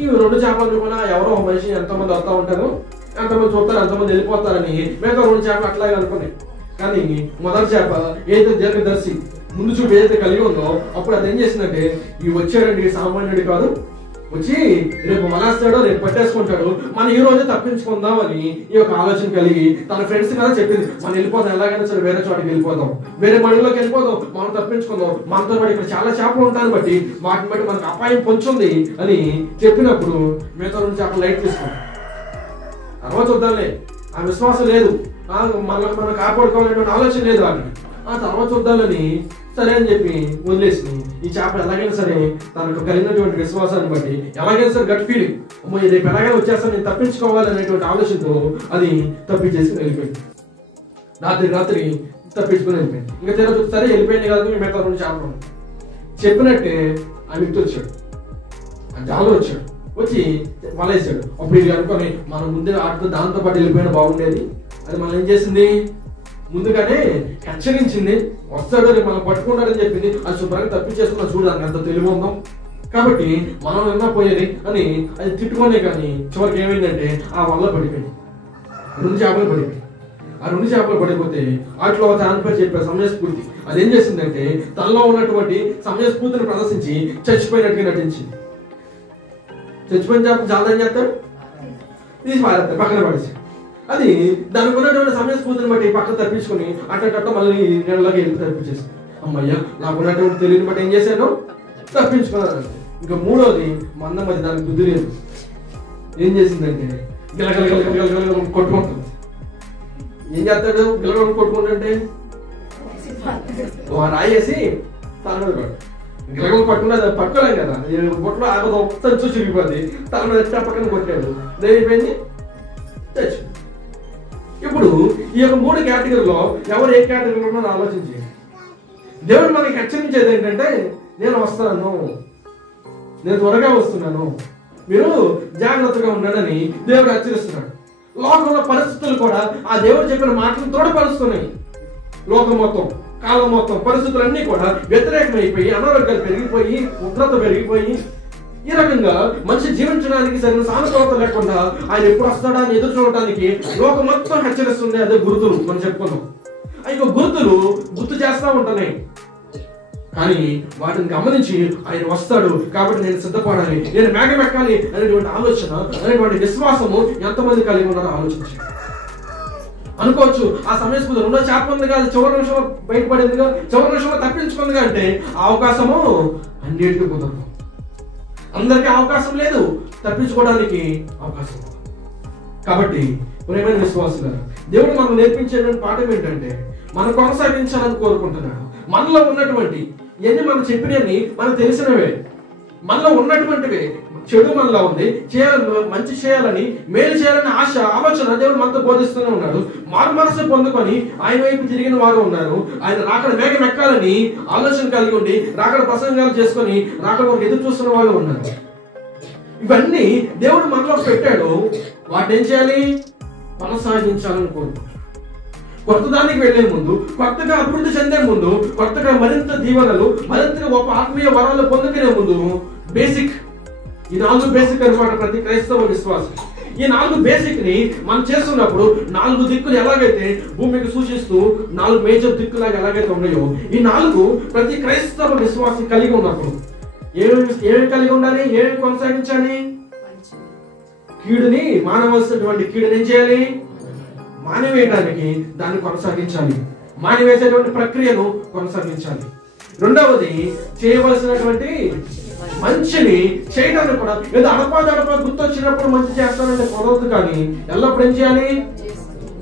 ఈ 2 చేపలు కూడా ఎవరో మనిషి ఎంతమంది వస్తూ ఉంటారు, ఎంతమంది చూస్తారు, ఎంతమంది వెళ్ళిపోతారని మిగతా 2 చేపలు అట్లాగే అనుకున్నాయి. కానీ మొదటి చేప ఏదైతే దీర్ఘదర్శి ముందు చూపు ఏదైతే కలిగి ఉందో అప్పుడు అది ఏం చేసిందంటే, ఈ వచ్చాడండి సామాన్యుడు కాదు, వచ్చి రేపు వలేస్తాడో రేపు పట్టేసుకుంటాడు, మనం ఈ రోజే తప్పించుకుందాం అని ఈ యొక్క ఆలోచన కలిగి తన ఫ్రెండ్స్ కదా చెప్పింది, మనం వెళ్ళిపోదాం, ఎలాగైనా సరే వేరే చోటకి వెళ్ళిపోదాం, వేరే మడిలోకి వెళ్ళిపోదాం, మనం తప్పించుకుందాం, మనతో పాటు ఇక్కడ చాలా చేపలు ఉంటాయని బట్టి వాటిని బట్టి మనకు అపాయం పొంచుంది అని చెప్పినప్పుడు మిగతా 2 చేపలు లైట్ తీసుకుంటాం, తర్వాత చూద్దాంలే. ఆ విశ్వాసం లేదు, మనకు మనం కాపాడుకోవాలనే ఆలోచన లేదు వాటికి. ఆ తర్వాత చూద్దామని సరే అని చెప్పి వదిలేసి ఈ చేప ఎలాగైనా సరే తనకు కలిగినటువంటి విశ్వాసాన్ని బట్టి ఎలాగైనా సరే గట్ ఫీలింగ్, అమ్మో రేపు ఎలాగైనా వచ్చేస్తాను నేను తప్పించుకోవాలి అనేటువంటి ఆలోచనతో అది తప్పించేసుకుని వెళ్ళిపోయింది. రాత్రి తప్పించుకుని వెళ్ళిపోయింది. ఇంకా తిరగదు, సరే వెళ్ళిపోయింది కదా మిగతా 2 చేపలు చెప్పినట్టే ఆ వ్యక్తి వచ్చాడు, ఆ జాలో వచ్చాడు, వచ్చి వలేసాడు. అప్పుడు ఇది అనుకొని మనం ముందే ఆటతో దాంతో పాటు వెళ్ళిపోయినా బాగుండేది. అది మనం ఏం చేసింది, ముందుగానే హెచ్చరించింది, వస్తాడు రేపు మనం పట్టుకుంటాడని చెప్పింది. అది శుభ్రంగా తప్పించేసుకున్నా చూడడానికి ఎంత తెలివి ఉందాం, కాబట్టి మనం ఏమన్నా పోయేది అని అది తిట్టుకునే. కానీ చివరికి ఏమైందంటే ఆ వల్ల పడిపోయింది, 2 చేపలు పడిపోయి. ఆ 2 చేపలు పడిపోతే వాటిలో ఒక దాని పేరు చెప్పే సమయస్ఫూర్తి అదేం చేసిందంటే తనలో ఉన్నటువంటి సమయస్ఫూర్తిని ప్రదర్శించి చచ్చిపోయినట్టుగా నటించింది. చచ్చిపోయిన చేప చాలా ఏం చేస్తాడు, తీసి పారేస్తాడు, పక్కన పడేసి. అది దానికి ఉన్నటువంటి సమయస్ఫూర్తిని బట్టి పక్కన తప్పించుకొని అట్ట మళ్ళీ నీళ్ళలోకి వెళ్ళి తప్పించేసి, అమ్మయ్య నాకు ఉన్నటువంటి తెలివిని బట్టి ఏం చేశాను, తప్పించుకున్నాను. ఇంకా 3వది మందమతి, దానికి బుద్ధి లేదు. ఏం చేసిందంటే గిలగల కొట్టుకుంటుంది. ఏం చేస్తాడు, గిలగల కొట్టుకుంటుంటే రాయేసి తల మీద పడు. గిలగలు పట్టుకున్నా పట్టుకోలేం కదా, బొట్లో ఆగదు, సంచు చిరిగిపోద్ది, తల మీద పక్కన కొట్టాడు, దేనిపోయింది, చచ్చి. ఇప్పుడు ఈ యొక్క 3 కేటగిరీలో ఎవరు ఏ కేటగిరీలో ఉన్నారో ఆలోచించి, దేవుడు మనకి హెచ్చరించేది ఏంటంటే నేను వస్తాను, నేను త్వరగా వస్తున్నాను, మీరు జాగ్రత్తగా ఉన్నాడని దేవుడు హెచ్చరిస్తున్నాడు. లోకంలో పరిస్థితులు కూడా ఆ దేవుడు చెప్పిన మాటలు తోడపరుస్తున్నాయి. లోకం మొత్తం, కాలం మొత్తం పరిస్థితులన్నీ కూడా వ్యతిరేకమైపోయి, అనారోగ్యాలు పెరిగిపోయి, ఉగ్రత పెరిగిపోయి, ఈ రకంగా మనిషి జీవించడానికి సరైన సానుకూలత లేకుండా ఆయన ఎప్పుడు వస్తాడా అని ఎదురు చూడటానికి లోకం మొత్తం హెచ్చరిస్తుంది. అదే గుర్తులు మనం చెప్పుకున్నాం. ఆ గుర్తులు గుర్తు చేస్తా ఉంటున్నాయి. కానీ వాటిని గమనించి ఆయన వస్తాడు కాబట్టి నేను సిద్ధపడాలి, నేను మేఘం ఎక్కాలి అనేటువంటి ఆలోచన, అనేటువంటి విశ్వాసము ఎంతమంది కలిగి ఉన్నారో ఆలోచించి అనుకోవచ్చు. ఆ సమయస్ఫూర్తి 2వ చేప ఉంది కాదు, చివరి నిమిషంలో బయటపడిందిగా, చివరి నిమిషంలో తప్పించుకుందిగా అంటే ఆ అవకాశము అన్నిటికీ కుదరదు. అందరికీ అవకాశం లేదు, తప్పించుకోవడానికి అవకాశం. కాబట్టి ప్రియమైన విశ్వాసులారా, దేవుడు మనకు నేర్పించేటువంటి పాఠం ఏంటంటే మనం కొనసాగించాలని కోరుకుంటున్నాడు. మనలో ఉన్నటువంటి ఇవన్నీ మనం చెప్పినవి మనకు తెలిసినవే, మనలో ఉన్నటువంటివే. చెడు మనలో ఉంది, మంచి చేయాలని, మేలు చేయాలని ఆలోచన దేవుడు మనతో బోధిస్తూనే ఉన్నాడు. మారు మనసు పొందుకొని ఆయన వైపు తిరిగిన వారు ఉన్నారు. ఆయన రాకడ మేఘం ఎక్కాలని ఆలోచన కలిగి ఉండి రాకడ ప్రసంగాలు చేసుకొని రాకడ వరకు ఎదురు చూస్తున్న వాళ్ళు ఉన్నారు. ఇవన్నీ దేవుడు మనలో పెట్టాడు. వాటిని ఏం చేయాలి, కొనసాగించాలని కోరుకుంటున్నాను. కొత్త దానికి వెళ్లే ముందు, కొత్తగా అభివృద్ధి చెందే ముందు, కొత్తగా మరింత దీవెనలు, మరింత గొప్ప ఆత్మీయ వరాలు పొందుకునే ముందు బేసిక్, ఈ 4 బేసిక్ అనమాట ప్రతి క్రైస్తవ విశ్వాసం. ఈ 4 బేసిక్ ని మనం చేస్తున్నప్పుడు 4 దిక్కులు ఎలాగైతే భూమికి సూచిస్తూ 4 మేజర్ దిక్కులాగా ఎలాగైతే ఉన్నాయో, ఈ 4 ప్రతి క్రైస్తవ విశ్వాసం కలిగి ఉన్నప్పుడు ఏమేమి కలిగి ఉండాలి, ఏమేమి కొనసాగించాలి? కీడుని, మానవలసినటువంటి కీడుని ఏం చేయాలి? మానివేయడానికి దాన్ని కొనసాగించాలి. మానివేసేటువంటి ప్రక్రియను కొనసాగించాలి. రెండవది, చేయవలసినటువంటి మంచిని చేయడానికి కూడా, ఏదో అడపా గుర్తొచ్చినప్పుడు మంచి చేస్తానంటే కుదరదు, కానీ ఎల్లప్పుడు ఏం చేయాలి?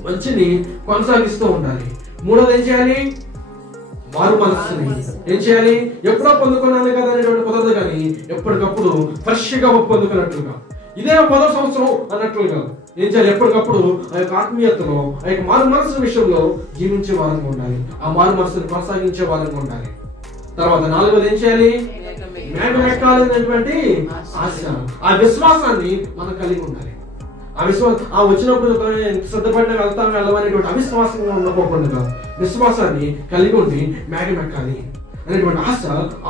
మంచిని కొనసాగిస్తూ ఉండాలి. మూడవది ఏం చేయాలి? మారు మనస్సుని ఏం చేయాలి? ఎప్పుడో పొందుకున్నాను కదా అనేటువంటి కుదరదు, కానీ ఎప్పటికప్పుడు ఫ్రెష్ గా పొందుకున్నట్లుగా, ఇదే 10వ సంవత్సరం అన్నట్లుగా ఏం చేయాలి? ఎప్పటికప్పుడు ఆ యొక్క ఆత్మీయతలో, ఆ యొక్క మారు మనసు విషయంలో జీవించే వారంగా ఉండాలి. ఆ మారు మనసుని కొనసాగించే వారంగా ఉండాలి. తర్వాత 4వది ఏం చేయాలి? మేఘమెక్కాలనేటువంటి ఆశ, ఆ విశ్వాసాన్ని మనం కలిగి ఉండాలి. ఆ విశ్వాసం వచ్చినప్పుడు సిద్ధపడిన వెళ్తాం వెళ్ళమనేటువంటి అవిశ్వాసంగా ఉండకోకుండా విశ్వాసాన్ని కలిగి ఉండి మేఘమెక్కాలి అనేటువంటి ఆశ,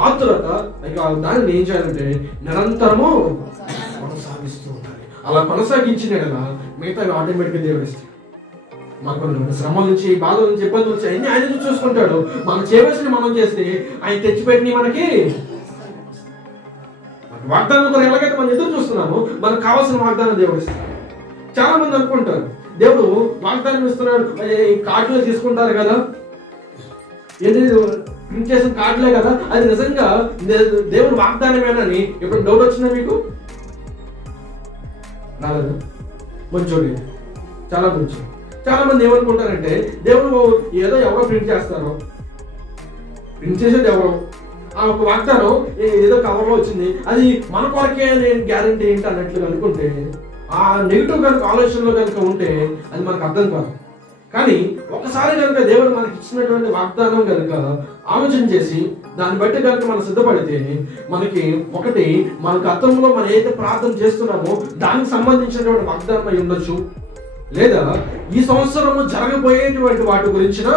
ఆతురత, ఇక దాన్ని ఏం చేయాలంటే నిరంతరము కొనసాగిస్తూ ఉండాలి. అలా కొనసాగించిన మిగతా ఆటోమేటిక్గా దేవుడు ఇస్తాడు. మనకు శ్రమల నుంచి, బాధల నుంచి, ఇబ్బందుల నుంచి అన్ని ఆయన చూసుకుంటాడు. మనం చేయవలసిన మనం చేస్తే ఆయన తెచ్చిపెట్టి మనకి వాగ్దానం ఎలాగైతే మనం ఎదురు చూస్తున్నామో మనకు కావాల్సిన వాగ్దానం దేవుడు ఇస్తాడు. చాలా మంది అనుకుంటారు దేవుడు వాగ్దానం ఇస్తున్నాడు, కార్డులో తీసుకుంటారు కదా, ఏది ప్రింట్ చేసిన కార్డులే కదా, అది నిజంగా దేవుడు వాగ్దానమేనని ఇప్పుడు డౌట్ వచ్చిందా మీకు? రాలేదు. మంచోడు, చాలా మంచి. చాలా మంది ఏమనుకుంటారంటే దేవుడు ఏదో ఎవరో ప్రింట్ చేస్తారో, ప్రింట్ చేసేది ఎవరో, ఆ ఒక వాగ్దానం ఏదో కవర్లో వచ్చింది, అది మన కొరకే గ్యారంటీ ఏంటి అన్నట్లుగా అనుకుంటే, ఆ నెగిటివ్ కనుక ఆలోచనలో కనుక ఉంటే అది మనకు అర్థం కాదు. కానీ ఒకసారి కనుక దేవుడు మనకి ఇచ్చినటువంటి వాగ్దానం కనుక ఆలోచన చేసి దాన్ని బట్టి కనుక మనం సిద్ధపడితే మనకి ఒకటి, మన గతంలో మనం ఏదైతే ప్రార్థన చేస్తున్నామో దానికి సంబంధించినటువంటి వాగ్దానం అయి ఉండొచ్చు, లేదా ఈ సంవత్సరము జరగబోయేటువంటి వాటి గురించిన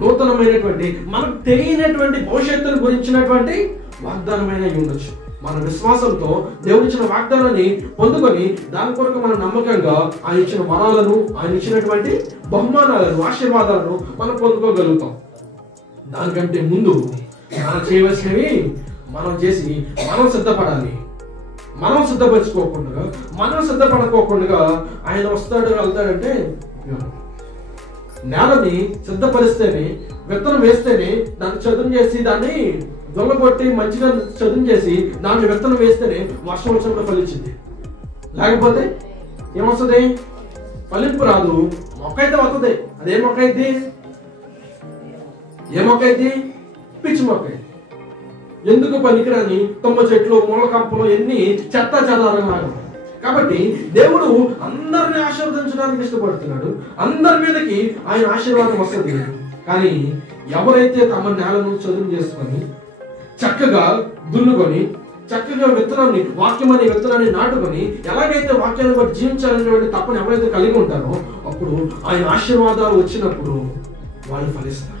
నూతనమైనటువంటి మనకు తెలియనటువంటి భవిష్యత్తును గురించినటువంటి వాగ్దానమైన అయి ఉండొచ్చు. మన విశ్వాసంతో దేవుడిచ్చిన వాగ్దానాన్ని పొందుకొని దాని కొరకు మనం నమ్మకంగా ఆయన ఇచ్చిన వరాలను, ఆయన ఇచ్చినటువంటి బహుమానాలను, ఆశీర్వాదాలను మనం పొందుకోగలుగుతాం. దానికంటే ముందు మనం చేయవలసినవి మనం చేసి మనం సిద్ధపడాలి. మనం సిద్ధపరచుకోకుండా, మనం సిద్ధపడకోకుండా ఆయన వస్తాడు వెళ్తాడంటే నేలని సిద్ధపరిస్తేనే, విత్తనం వేస్తేనే, దాన్ని చదును చేసి దాన్ని దొంగకొట్టి మంచిగా చదును చేసి దాన్ని విత్తనం వేస్తేనే వర్షం వచ్చినప్పుడు ఫలించింది. లేకపోతే ఏమొస్తుంది? ఫలింపు రాదు. మొక్క అయితే వస్తుంది. అదే మొక్క అయితే ఏ మొక్క అయితే? పిచ్చి మొక్క. ఎందుకు పనికిరాని తుమ్మ చెట్లు, మూల కంపలు ఎన్ని చెత్త చెదారం. కాబట్టి దేవుడు అందరిని ఆశీర్వదించడానికి ఇష్టపడుతున్నాడు. అందరి మీదకి ఆయన ఆశీర్వాదం వస్తుంది. కానీ ఎవరైతే తమ నేలను చదువు చేసుకొని చక్కగా దున్నుకొని చక్కగా విత్తనాన్ని, వాక్యం అనే విత్తనాన్ని నాటుకొని ఎలాగైతే వాక్యాన్ని బట్టి జీవించాలనేటువంటి తప్పని ఎవరైతే కలిగి ఉంటారో అప్పుడు ఆయన ఆశీర్వాదాలు వచ్చినప్పుడు వాళ్ళు ఫలిస్తారు.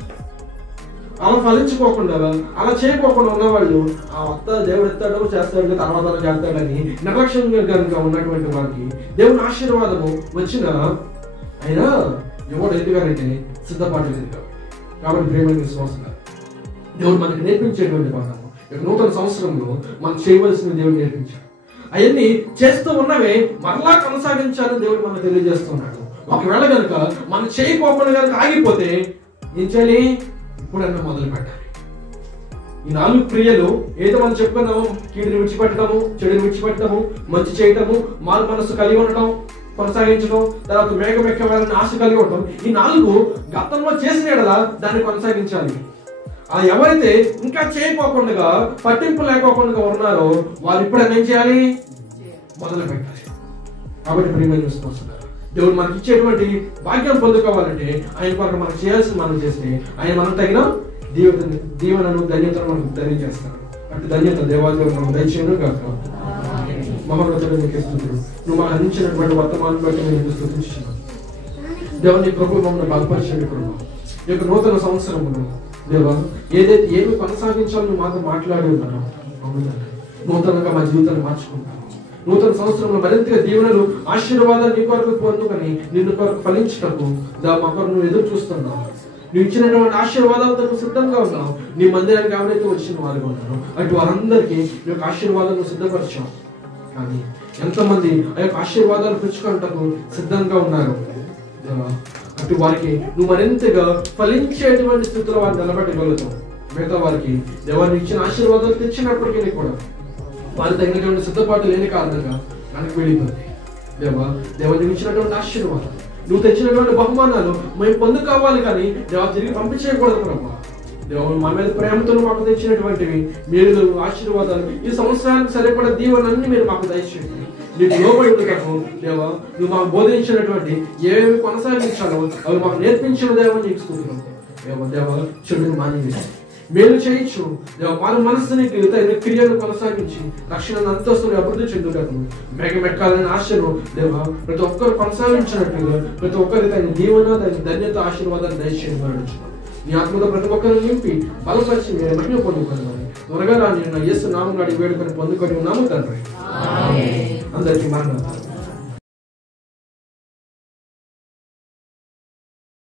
అలా ఫలించుకోకుండా, అలా చేయకోకుండా ఉన్నవాళ్ళు ఆ వస్తా దేవుడు ఎత్తాడో చేస్తాడు, తర్వాత చేస్తాడని నిర్లక్ష్యంగా కనుక ఉన్నటువంటి వారికి దేవుని ఆశీర్వాదము వచ్చిన ఆయన ఎవడు ఎందుకంటే సిద్ధపడలేదు. కాబట్టి ప్రేమ విశ్వాసం దేవుడు మనకి నేర్పించేటువంటి భాగము నూతన సంవత్సరంలో మనం చేయవలసిన దేవుడు నేర్పించాడు. అవన్నీ చేస్తూ ఉన్నవే మరలా కొనసాగించాలని దేవుడు మనకు తెలియజేస్తున్నాడు. ఒకవేళ కనుక మనం చేయకోకుండా కనుక ఆగిపోతే ఏం చేయాలి? ఇప్పుడన్నా మొదలు పెట్టాలి. ఈ 4 క్రియలు ఏదో మనం చెప్పుకున్నాము, కీడుని విడిచిపెట్టడము, చెడుని విడిచిపెట్టడము, మంచి చేయటము, మారు మనస్సు కలిగి ఉండటం, కొనసాగించడం, తర్వాత మేఘమెక్కవాలని ఆశ కలిగి ఉండటం, ఈ 4 గతంలో చేసిన ఎడలా దాన్ని కొనసాగించాలి. అలా ఎవరైతే ఇంకా చేయకోకుండా, పట్టింపు లేకోకుండా ఉన్నారో వాళ్ళు ఇప్పుడన్నా ఏం చేయాలి? మొదలు పెట్టాలి. కాబట్టి ప్రియమైన విశ్వాసులారా, దేవుడు మనకి ఇచ్చేటువంటి భాగ్యం పొందుకోవాలంటే ఆయన కొరకు మనం చేయాల్సి మనం చేస్తే ఆయన మనం తగిన దీవెనను, ధన్యతను మనకు తెలియజేస్తాడు. అటు ధన్యత దేవాలయం మనం దయచేయను కాక. మమ్మల్ని నువ్వు మాకు అందించినటువంటి వర్తమానం బట్టి నేను స్తుతించున్నాను. దేవుని కృప మమ్మల్ని బలపరిచండి ప్రభు. ఈ యొక్క నూతన సంవత్సరమును దేవా ఏదైతే ఏమి కొనసాగించాలని మాతో మాట్లాడి ఉన్నారో అవును నూతనంగా మా జీవితాన్ని మార్చుకుంటాం. నూతన సంవత్సరంలో మరింతగా దీవెనలు ఆశీర్వాదాలు నీ కొరకు పొందుకొని నిన్ను కొరకు ఫలించటకు మా కొరకు నువ్వు ఎదురు చూస్తున్నావు. నువ్వు ఇచ్చినటువంటి ఆశీర్వాదాలతో నువ్వు సిద్ధంగా ఉన్నావు. నీ మందిరానికి ఎవరైతే వచ్చిన వారుగా ఉన్నారో అటు వారందరికీ నీ యొక్క ఆశీర్వాదాలను సిద్ధపరిచావు. కానీ ఎంతమంది ఆ యొక్క ఆశీర్వాదాలు పుచ్చుకుంటకు సిద్ధంగా ఉన్నారు అటు వారికి నువ్వు మరింతగా ఫలించేటువంటి స్థితిలో వారిని నిలబెట్టగలుగుతావు. మిగతా వారికి దేవాన్ని ఇచ్చిన ఆశీర్వాదాలు తెచ్చినప్పటికీ కూడా వారి తగినటువంటి సిద్ధపాటు లేని కారణంగా మనకు వెళ్ళిపోతుంది. దేవా నువ్వు ఇచ్చినటువంటి ఆశీర్వాదాలు నువ్వు తెచ్చినటువంటి బహుమానాలు మేము పొందు కావాలి కానీ దేవా తిరిగి పంపించేయకూడదు ప్రభు. దేవ మా మీద ప్రేమతో మాకు తెచ్చినటువంటివి మీరు ఆశీర్వాదాలు ఈ సంవత్సరానికి సరిపడా దీవెనన్నీ మీరు మాకు దయచేయండి. నీకు లోబడి ఉండటకు దేవా నువ్వు మాకు బోధించినటువంటి ఏవి కొనసాగించాలో అవి మాకు నేర్పించిన దేవా నీకు స్తుతులు. దేవా చెడుని మానేది మేలు చేయొచ్చు దేవ మన మనస్సుని క్రియలు కొనసాగించి రక్షణ అంతస్తుని అభివృద్ధి చెందుటకు మెక్కాలని ఆశను దేవ ప్రతి ఒక్కరు కొనసాగించినట్టుగా ప్రతి ఒక్కరి తన దీవెన ధన్యత ఆశీర్వాదాలు దయచేయమని నీ ఆత్మతో ప్రతి ఒక్కరిని నింపి బలపరిచి మీరు మహిమ పొందుకొని త్వరగా రాని యేసు నామములో అడిగి వేడుకొని పొందుకొని ఉన్నాము తండ్రి. అందరికీ మరణం.